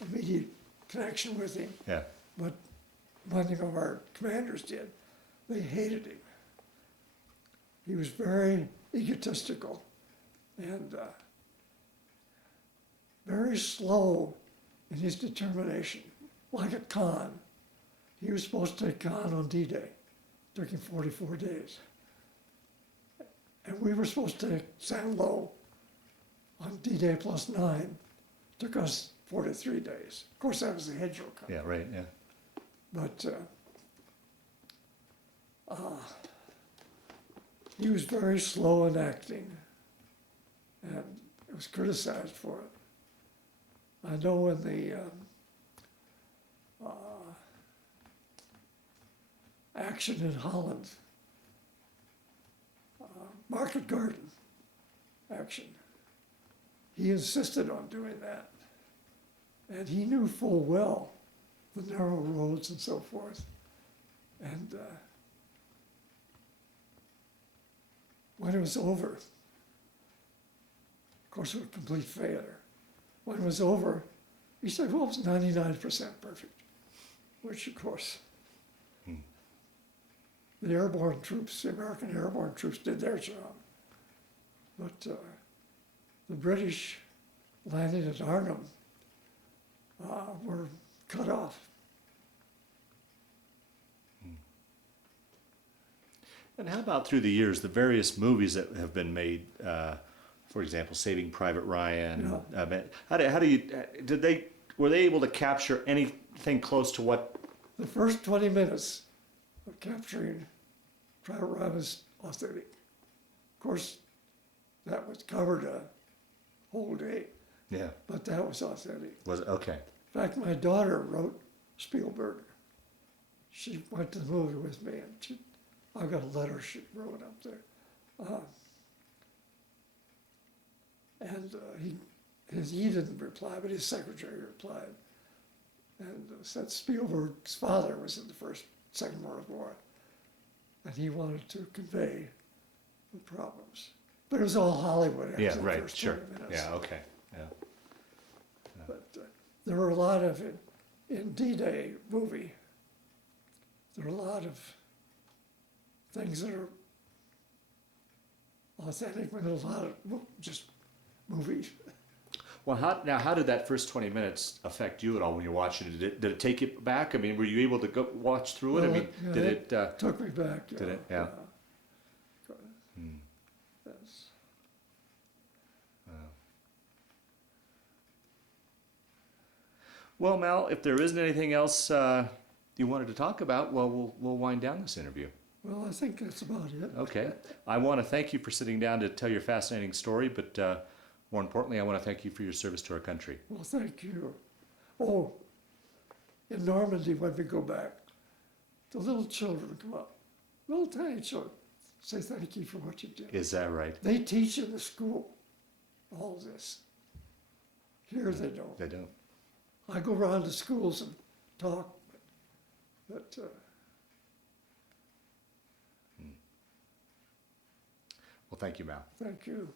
immediate connection with him, Yeah. but many of our commanders did. They hated him. He was very egotistical and very slow in his determination, like at Caen. He was supposed to take Caen on D-Day. Took him 44 days. And we were supposed to take Saint-Lô on D-Day plus 9. Took us 43 days. Of course, that was the hedgerow country. Yeah, right, yeah. But he was very slow in acting, and was criticized for it. I know when the action in Holland, Market Garden action, he insisted on doing that. And he knew full well the narrow roads and so forth. And when it was over, of course it was a complete failure. When it was over, he said, well, it was 99% perfect, which of course, the airborne troops, the American airborne troops did their job. But the British landing at Arnhem were cut off. And how about through the years, the various movies that have been made, for example, Saving Private Ryan? Were they able to capture anything close to what? The first 20 minutes of capturing Private Ryan was authentic. Of course, that was covered a whole day. Yeah. But that was authentic. Was it? Okay. In fact, my daughter wrote Spielberg. She went to the movie with me, and I got a letter she wrote up there. He didn't reply, but his secretary replied, and said Spielberg's father was in the Second World War, and he wanted to convey the problems. But it was all Hollywood after the first 20 minutes. Yeah, okay. Yeah. But there were a lot of, in D-Day movie, there are a lot of things that are authentic, but a lot of just movies. Well, how did that first 20 minutes affect you at all when you're watching it? Did it take you back? I mean, were you able to go watch through it? Well, I mean, yeah, did it? Took me back. Did it? Yeah. Yes. Well, Mal, if there isn't anything else you wanted to talk about, well, we'll wind down this interview. Well, I think that's about it. Okay. I want to thank you for sitting down to tell your fascinating story, but more importantly, I want to thank you for your service to our country. Well, thank you. Oh, in Normandy, when we go back, the little children come up, little tiny children, say thank you for what you did. Is that right? They teach in the school all this. Here they don't. They don't. I go around to schools and talk, but Well, thank you, Mal. thank you.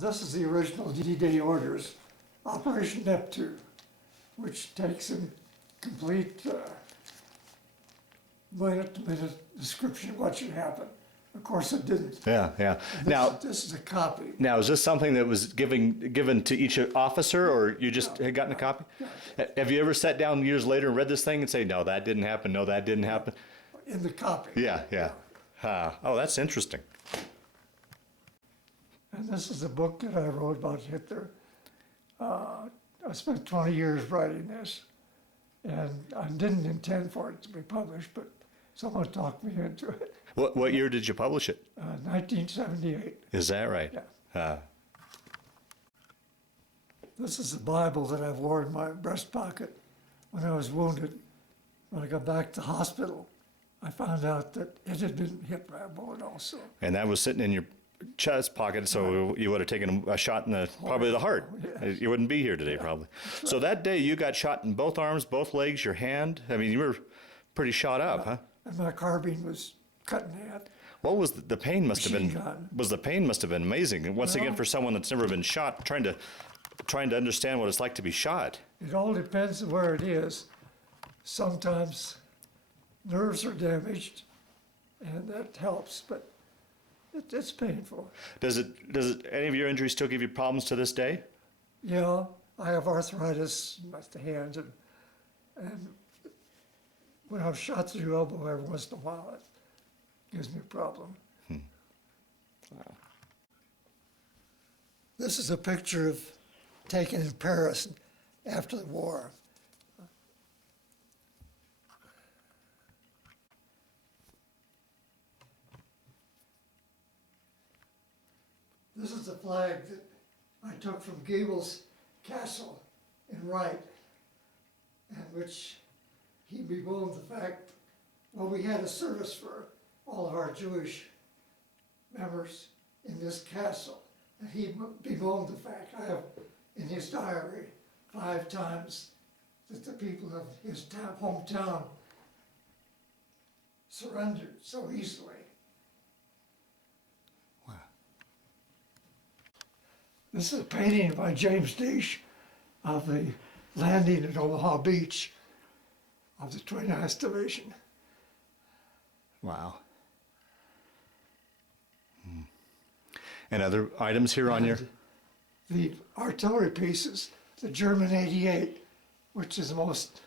This is the original D-Day orders, Operation Neptune, which takes in complete minute-to-minute description of what should happen. Of course, it didn't. Yeah, yeah. Now, This is a copy. now, is this something that was given to each officer, or you just had gotten a copy? Have you ever sat down years later and read this thing and say, no, that didn't happen, no, that didn't happen? In the copy. Yeah, yeah. Oh, that's interesting. And this is a book that I wrote about Hitler. I spent 20 years writing this, and I didn't intend for it to be published, but someone talked me into it. What year did you publish it? 1978. Is that right? Yeah. This is the Bible that I wore in my breast pocket when I was wounded. When I got back to the hospital, I found out that it had been hit by a bullet also. And that was sitting in your chest pocket, so you would have taken a shot in probably the heart. Yes. You wouldn't be here today, probably. So that day you got shot in both arms, both legs, your hand. I mean, you were pretty shot up, huh? And my carbine was cut in half. What was the pain? Must have been Machine gun. the pain must have been amazing. And once again, Well- for someone that's never been shot, trying to understand what it's like to be shot. It all depends on where it is. Sometimes nerves are damaged, and that helps, but it's painful. Does any of your injuries still give you problems to this day? Yeah, I have arthritis in the hands, and when I'm shot through the elbow every once in a while, it gives me a problem. Wow. This is a picture taken in Paris after the war. This is the flag that I took from Gable's castle in Wright, and which he bemoaned the fact, well, we had a service for all of our Jewish members in this castle, and he bemoaned the fact. I have in his diary 5 times that the people of his hometown surrendered so easily. Wow. This is a painting by James Deesh of the landing at Omaha Beach of the 29th Division. Wow. And other items here on your... The artillery pieces, the German 88, which is the most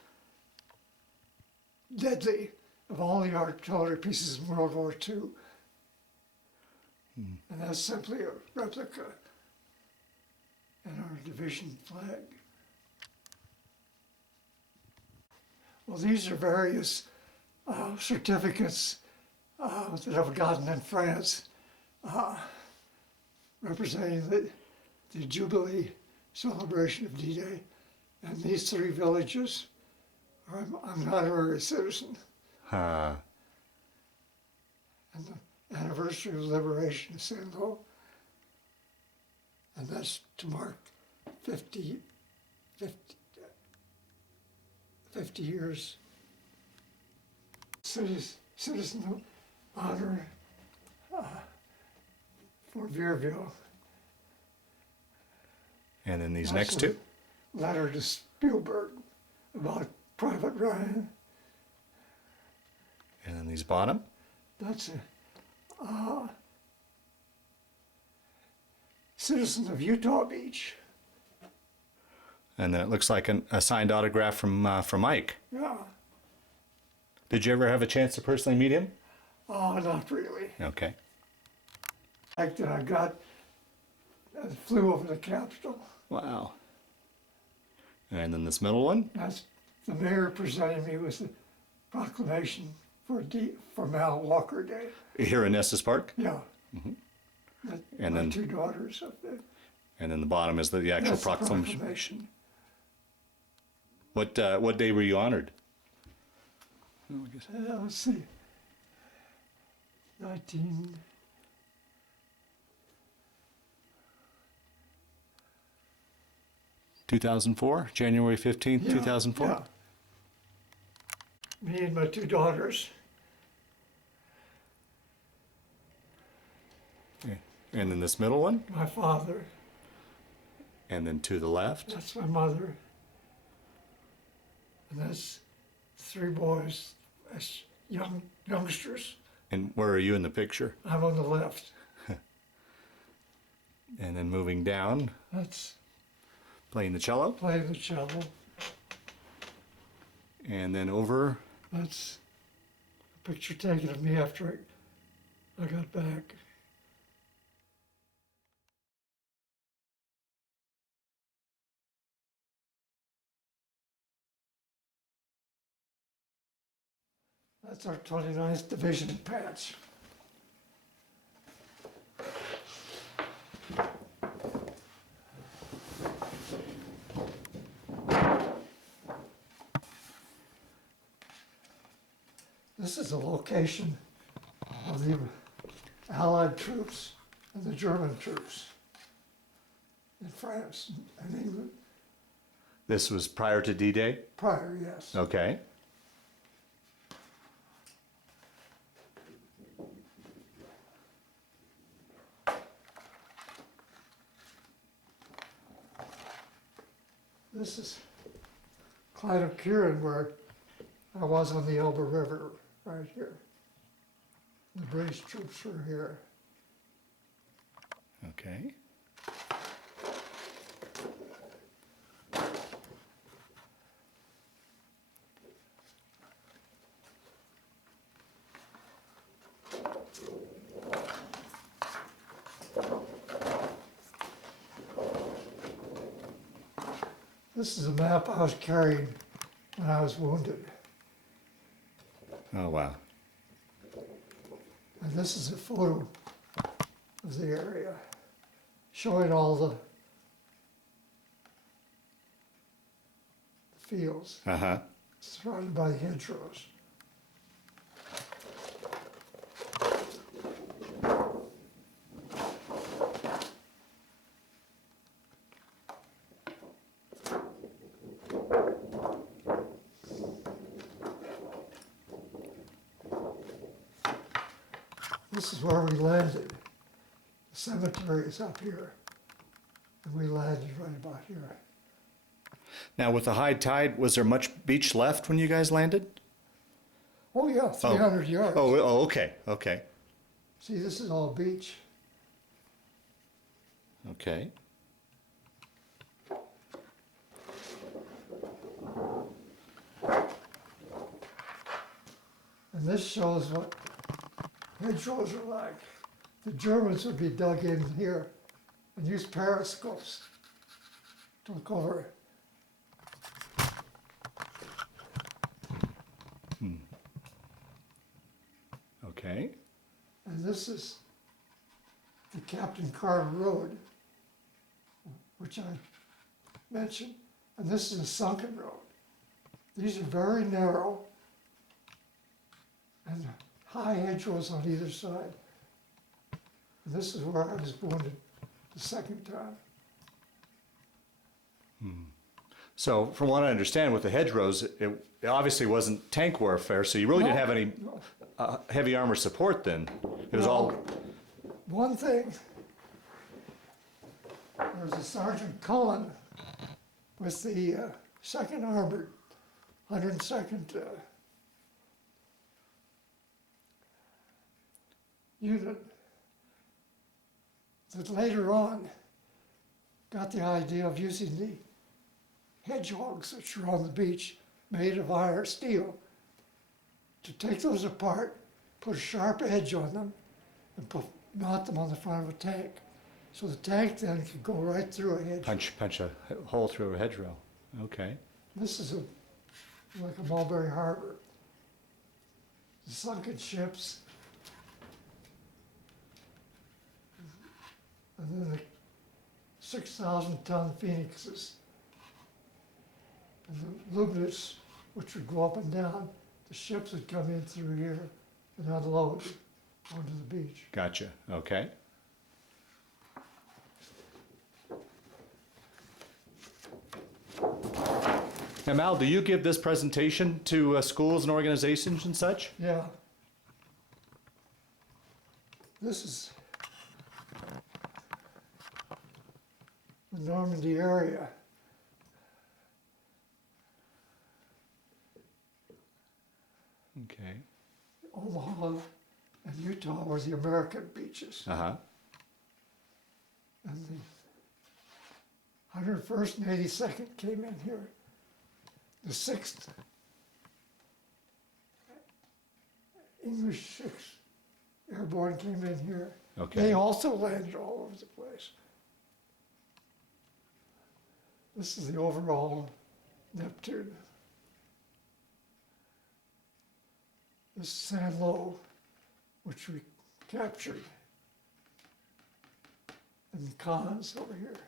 deadly of all the artillery pieces in World War II. And that's simply a replica and our division flag. Well, these are various certificates that I've gotten in France representing the Jubilee celebration of D-Day. And these 3 villages, I'm an honorary citizen. Uh, And the anniversary of the liberation of St. Louis. And that's to mark 50 years. Citizen honor for Veerville. and then these That's next two. a letter to Spielberg about Private Ryan. And then these bottom. That's a citizen of Utah Beach. And then it looks like a signed autograph from Mike. Yeah. Did you ever have a chance to personally meet him? Oh, not really. Okay. Like that I got, I flew over the Capitol. Wow. And then this middle one. That's the mayor presented me with the proclamation for Malvin Walker Day. Here in Estes Park? Yeah. And My then, two daughters up there. and then the bottom is the actual That's the proclamation. What day were you honored? Let's see. 2004, January 15th, 2004? Yeah. Me and my two daughters. Yeah. And then this middle one? My father. And then to the left? That's my mother. And that's three boys, as youngsters. And where are you in the picture? I'm on the left. And then moving down, That's playing the cello. playing the cello. And then over, That's a picture taken of me after I got back. That's our 29th Division patch. This is a location of the Allied troops and the German troops in France and England. this was prior to D-Day? Prior, yes. Okay. This is Clyde of Kieran, where I was on the Elbe River, right here. The British troops were here. Okay. This is a map I was carrying when I was wounded. Oh, wow. And this is a photo of the area, showing all the fields Uh-huh. surrounded by the hedgerows. This is where we landed. The cemetery is up here. And we landed right about here. Now, with the high tide, was there much beach left when you guys landed? Oh yeah, 300 yards. Oh, okay, okay, See, this is all beach. okay. And this shows what hedgerows are like. The Germans would be dug in here and use periscopes to look over. Okay. And this is the Captain Carter Road, which I mentioned. And this is a sunken road. These are very narrow and high hedgerows on either side. And this is where I was wounded the second time. So, from what I understand, with the hedgerows, it obviously wasn't tank warfare, so you really didn't have any heavy armor support then. It was all. One thing, there was a Sergeant Cullen with the 2nd Armored, 102nd Unit that later on got the idea of using the hedgehogs which are on the beach made of iron steel to take those apart, put a sharp edge on them, and mount them on the front of a tank. So the tank then could go right through a hedge. Punch a hole through a hedgerow. Okay. This is like a Mulberry Harbor. the sunken ships, and then the 6,000-ton phoenixes, and the lugnets, which would go up and down. The ships would come in through here and unload onto the beach. Gotcha. Okay. Now, Mal, do you give this presentation to schools and organizations and such? Yeah. This is the Normandy area. Okay. Omaha and Utah were the American beaches. Uh-huh. And the 101st and 82nd came in here. The 6th English 6th Airborne came in here. Okay. They also landed all over the place. This is the overall Neptune. This is San Lo, which we captured. And the Cons over here.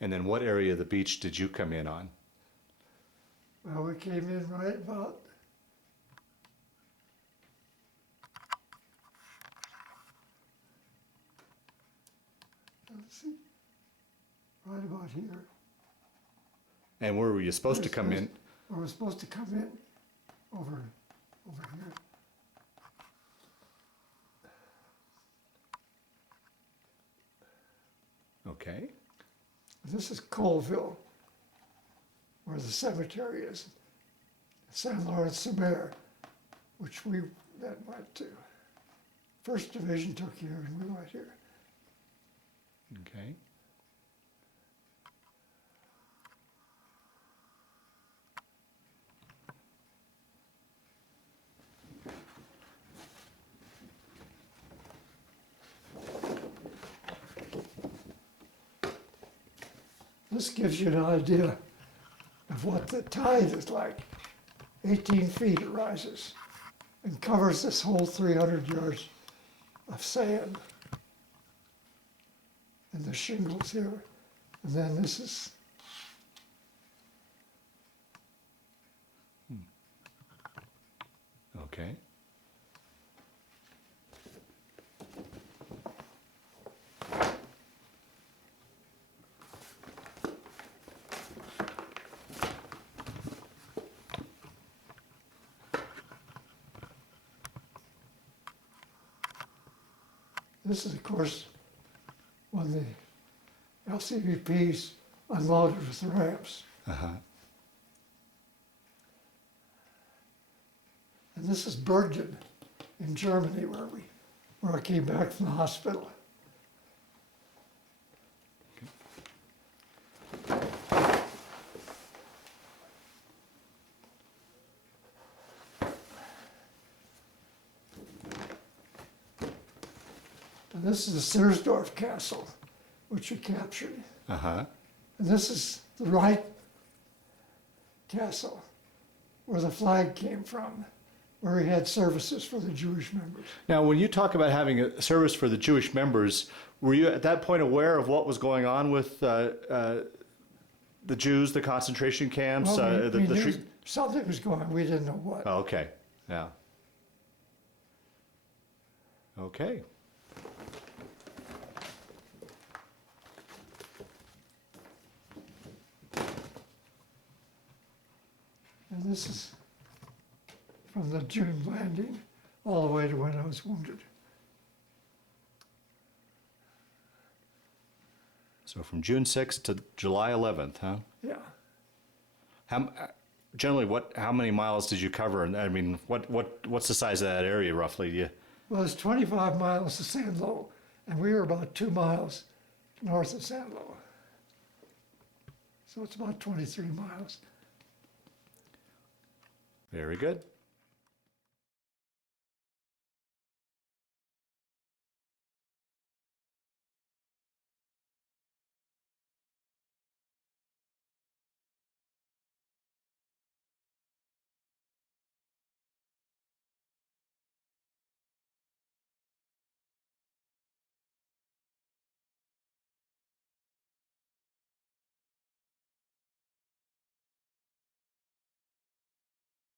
And then what area of the beach did you come in on? Well, we came in right about let's see, right about here. And where were you supposed to come in? We were supposed to come in over here. Okay. This is Colville, where the cemetery is. San Lawrence-sur-Mer, which we then went to. First Division took here and we went here. Okay. This gives you an idea of what the tide is like. 18 feet it rises and covers this whole 300 yards of sand. And the shingles here. And then this is Okay. This is, of course, when the LCVPs unloaded with the ramps. Uh-huh. And this is Bergen in Germany, where I came back from the hospital. And this is the Sersdorf Castle, which we captured. Uh-huh. And this is the Wright Castle, where the flag came from, where he had services for the Jewish members. Now, when you talk about having a service for the Jewish members, were you at that point aware of what was going on with the Jews, the concentration camps? Well, we knew something was going on, we didn't know what. Oh, okay, yeah. Okay. And this is from the June landing all the way to when I was wounded. So from June 6th to July 11th, huh? Yeah. Generally, how many miles did you cover? And I mean, what's the size of that area roughly? Yeah. Well, it's 25 miles to San Lo, and we were about 2 miles north of San Lo. So it's about 23 miles. Very good.